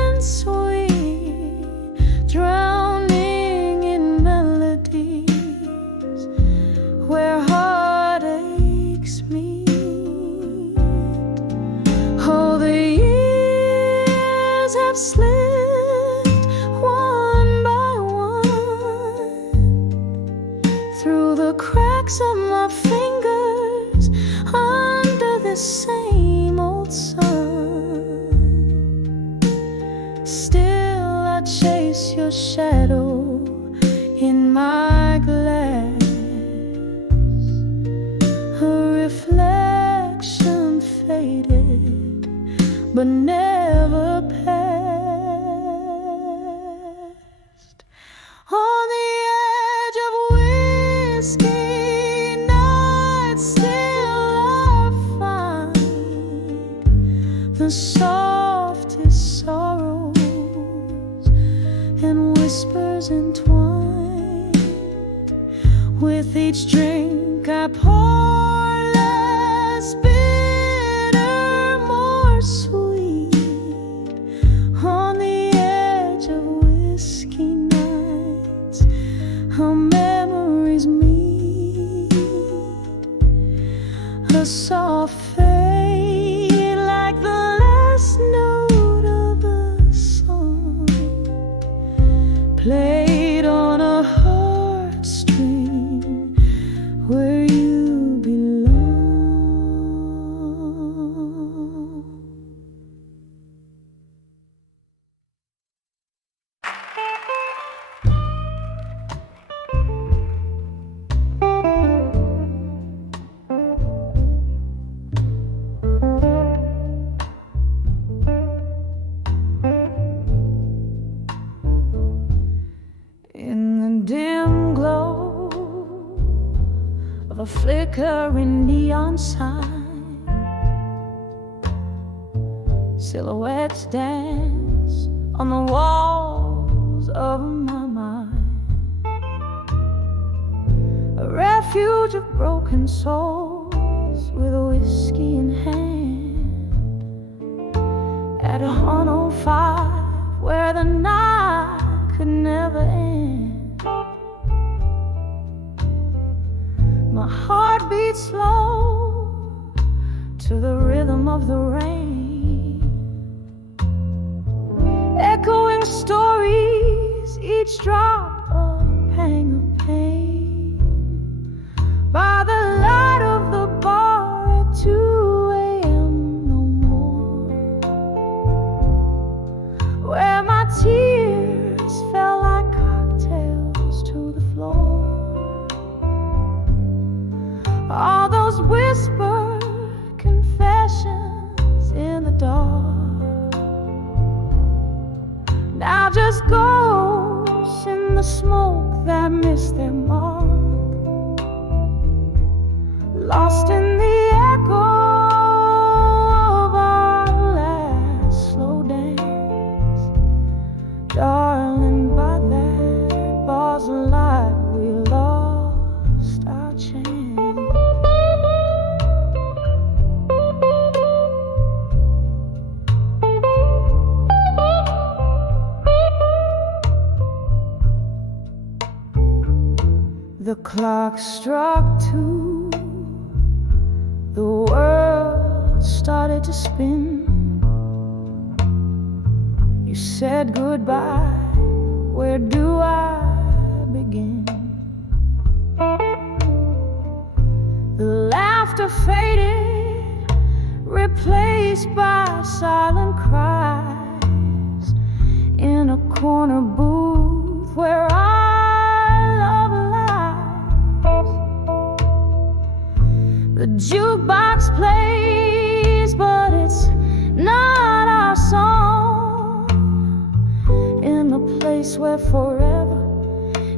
and sweet, drowning in melodies where heartaches meet. Oh, the years have slipped one by one through the cracks of my fingers under the same old sun. Still I chase your shadow in my glass, a reflection faded but never past. On the edge of whiskey nights still I find the softest sorrows and whispers entwined. With each drink I pour less bitter, more sweet. On the edge of whiskey nights, our memories meet, a soft fade like the last note of a song played on a heartstring where you belong. In the dim glow of a flickering neon sign, silhouettes dance on the walls of my mind. A refuge of broken souls with whiskey in hand, at 105 where the night could never end. My heart beats slow to the rhythm of the rain, echoing stories, each drop a pang of pain. By the light of the bar at 2 a.m. no more, where my tears fell like cocktails to the floor. All those whispers just ghosts in the smoke that missed their mark, lost in the echo of our last slow dance. Darling, by that bar's light we lost our chance. The clock struck 2, the world started to spin. You said goodbye, where do I begin? The laughter faded, replaced by silent cries in a corner booth where the jukebox plays, but it's not our song. In a place where forever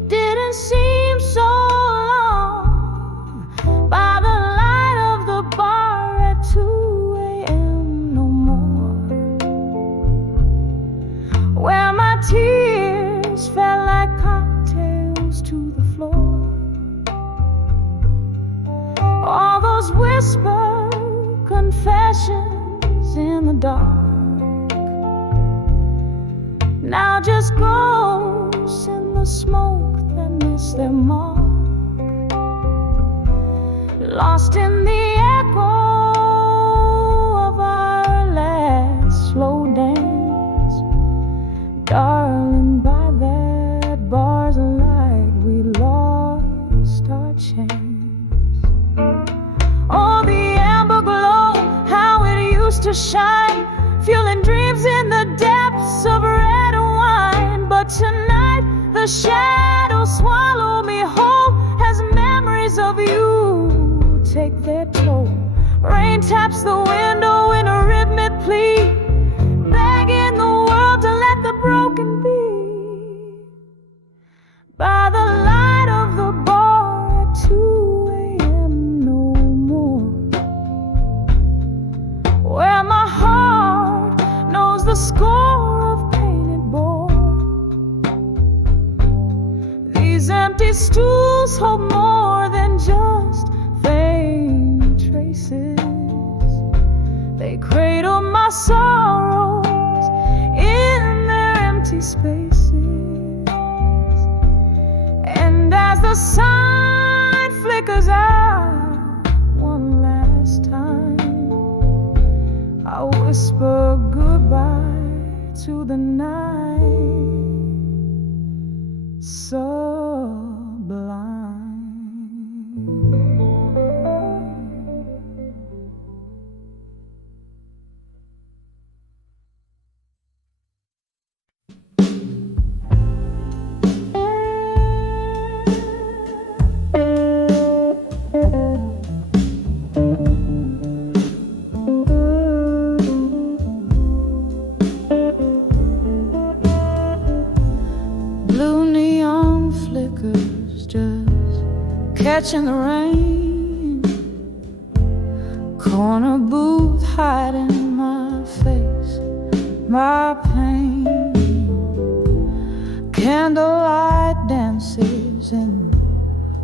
didn't seem so long. By the light of the bar at 2 a.m. no more. Where my tears fell like cocktails to the floor. All those whispered confessions in the dark, now just ghosts in the smoke that missed their mark, lost in the echo of our last slow dance. Darling, by that bar's light we lost our chance. Oh, the amber glow, how it used to shine, fueling dreams in the depths of red wine. But tonight the shadows swallow me whole as memories of you take their toll. Rain taps the window in a rhythmic plea, begging the world to let the broken be. By the light of the bar at 2 a.m. no more. Where my heart knows the score of pain it bore. These empty stools hold more than just faint traces. They cradle my sorrows in their empty spaces. And as the sign flickers out one last time, I whisper goodbye to the night sublime. Catching the rain, corner booth hiding my face, my pain. Candlelight dances in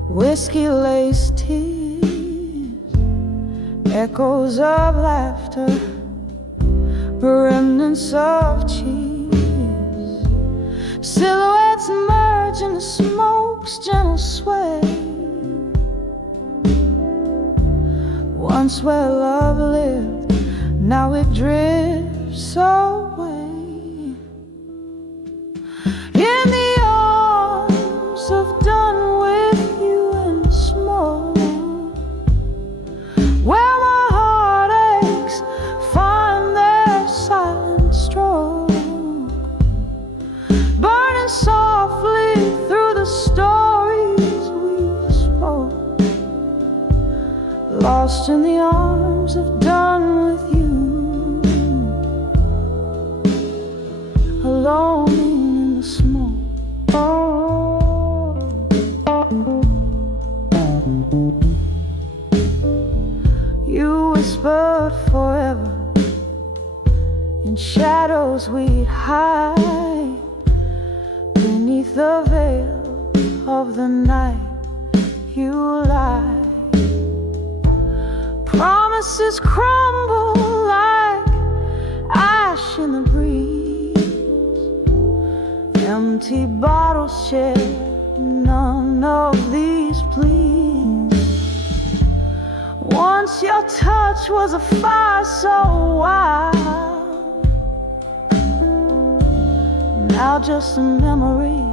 whiskey-laced tears, echoes of laughter, remnants of cheese. Silhouettes merge in the smoke's gentle sway. Once where love lived, now it drifts away. In the arms of done with you and small, where my heartaches find their silent stroll, burning softly through the stories we spoke. Lost in the arms of done with you, alone in whispered forever. In shadows we'd hide beneath the veil of the night. You lie. Promises crumble like ash in the breeze. Empty bottles share none of these pleas. Once your touch was a fire so wild, now just a memory,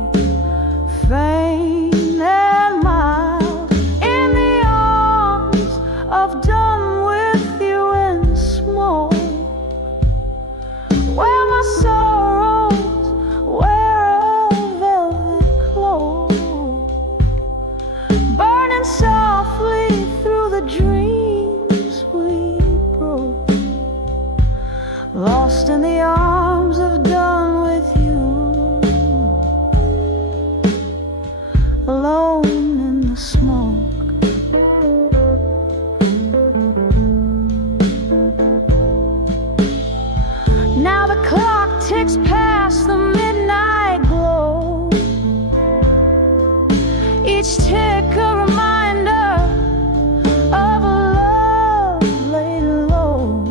faint and mild. In the arms of done with you in smoke, where my sorrows wear a velvet cloak, burning softly through the dreams we broke. Lost in the arms of done with you, alone in the smoke. Now the clock ticks past the midnight glow, each tick a reminder of a love laid low.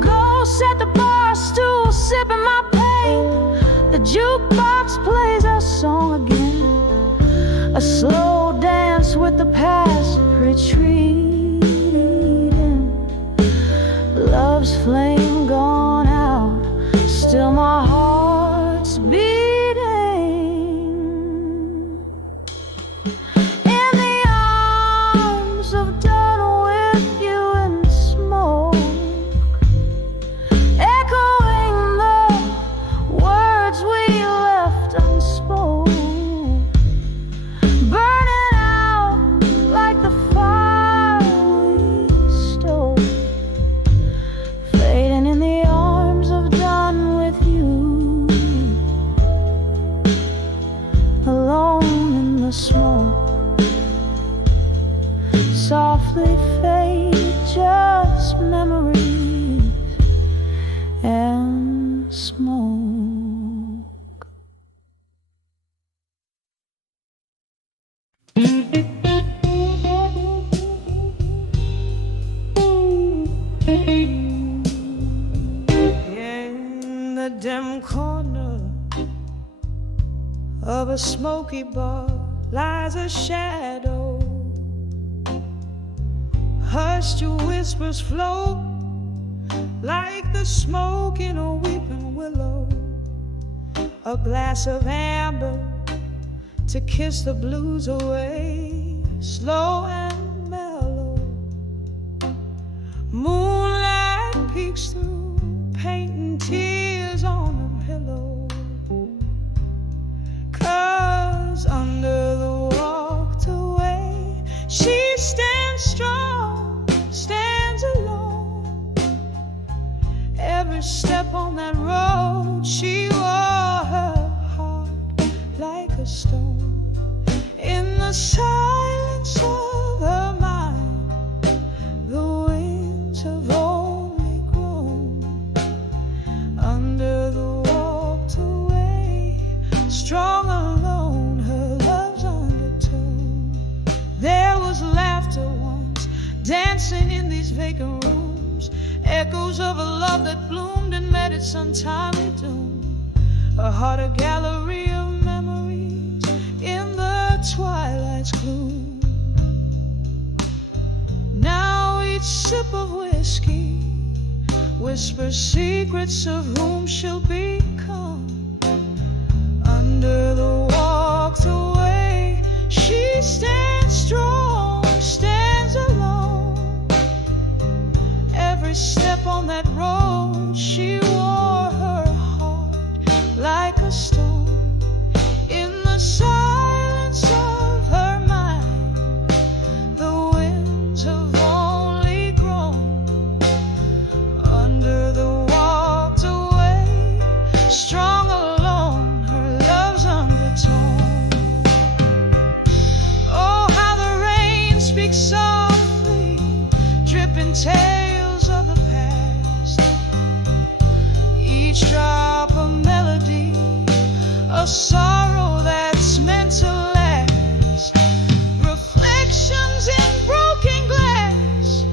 Ghosts at the bar stool sipping my pain. The jukebox plays our song again, a slow dance with the past retreating. Love's flame gone out, still my heart's beating. In the arms of done with you in smoke, echoing the words we left unspoken, burning out like the fire we stole, fading in the arms of done with you, alone in the smoke. Softly fade just memories and smoke. In the dim corner of a smoky bar lies a shadow. Hushed whispers float like the smoke in a weeping willow. A glass of amber to kiss the blues away, slow and mellow. Moonlight peeks through, painting tears on a pillow. 'Cause under the walked away, she stands strong, stands alone. Every step on that road, she wore her heart like a stone. In the silence of her mind, the winds have only grown. Under the walked away, strong alone, her love's undertone. There was laughter once, dancing in these vacant rooms, echoes of a love that bloomed and met its untimely doom. A heart, a gallery of memories in the twilight's gloom. Now each sip of whiskey whispers secrets of whom she'll become. Under the walked away, she stands strong, stands alone. Every step on that road, she wore her heart like a stone. In the silence of her mind, the winds have only grown. Under the walked away, strong alone, her love's undertone. Oh, how the rain in tales of the past, each drop a melody, a sorrow that's meant to last. Reflections in broken glass,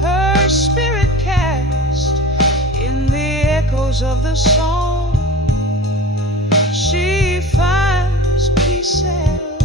her spirit cast in the echoes of the song. She finds peace at last.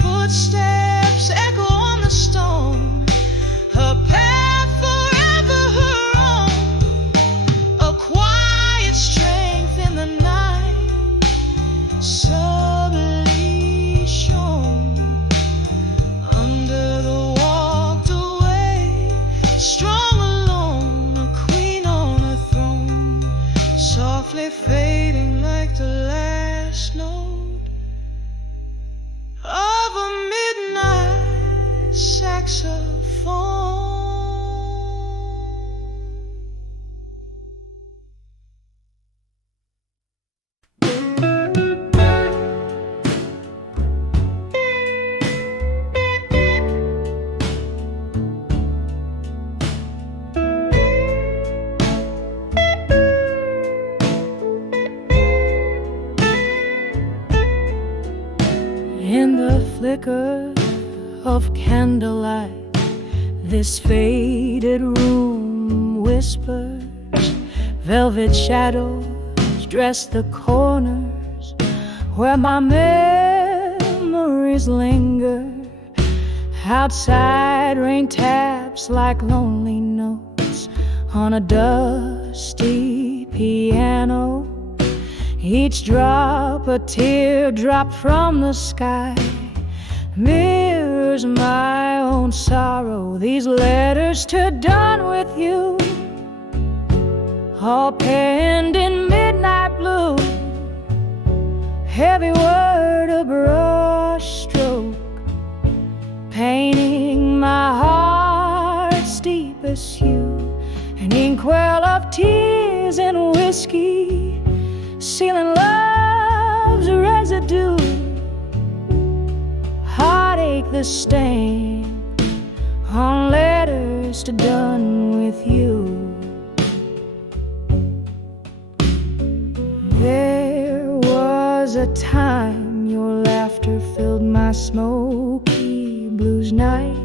Footsteps echo on the stone, her path forever her own. A quiet strength in the night, subtly shown. Under the walked away, strong alone, a queen on a throne, softly fading like the last note of a midnight saxophone. In the flicker of candlelight, this faded room whispers. Velvet shadows dress the corners where my memories linger. Outside, rain taps like lonely notes on a dusty piano. Each drop a teardrop from the sky mirrors my own sorrow. These letters to done with you, all penned in midnight blue. Heavy word, a brush stroke, painting my heart's deepest hue. An inkwell of tears and whiskey, sealing love's residue. Heartache, the stamp on letters to done with you. There was a time your laughter filled my smoky blues night.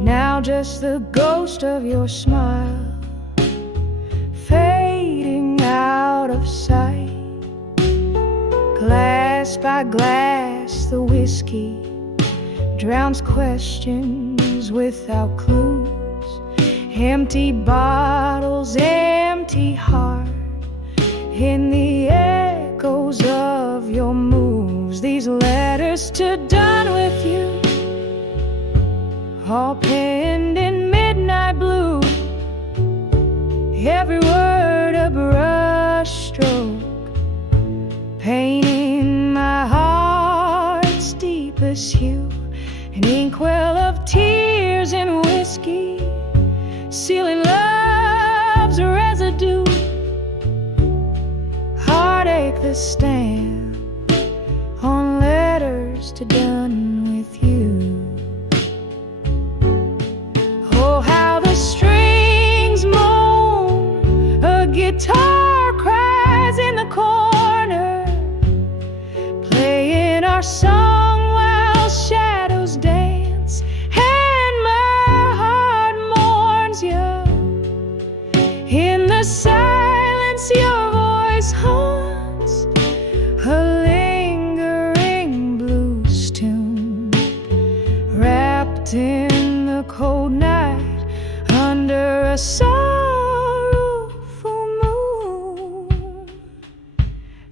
Now just the ghost of your smile, fading out of sight. Glass by glass, the whiskey drowns questions without clues. Empty bottles, empty heart, in the echoes of your moves. These letters to done with you, all penned in midnight blue. Every word a brush stroke, painting my heart's deepest hue. An inkwell of tears and whiskey, sealing love's residue. Heartache, the stamp on letters to done with you. Oh, how the strings moan, a guitar cries in the corner, playing our song while shadows dance, and my heart mourns you. In the silence your voice haunts, a lingering blues tune, wrapped in the cold night under a sorrowful moon.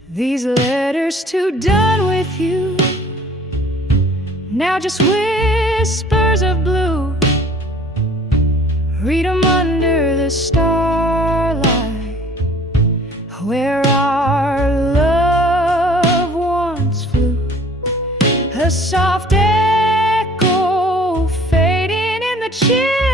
These letters to done with you, now just whispers of blue. Read 'em under the stars. a soft echo fading in the chill.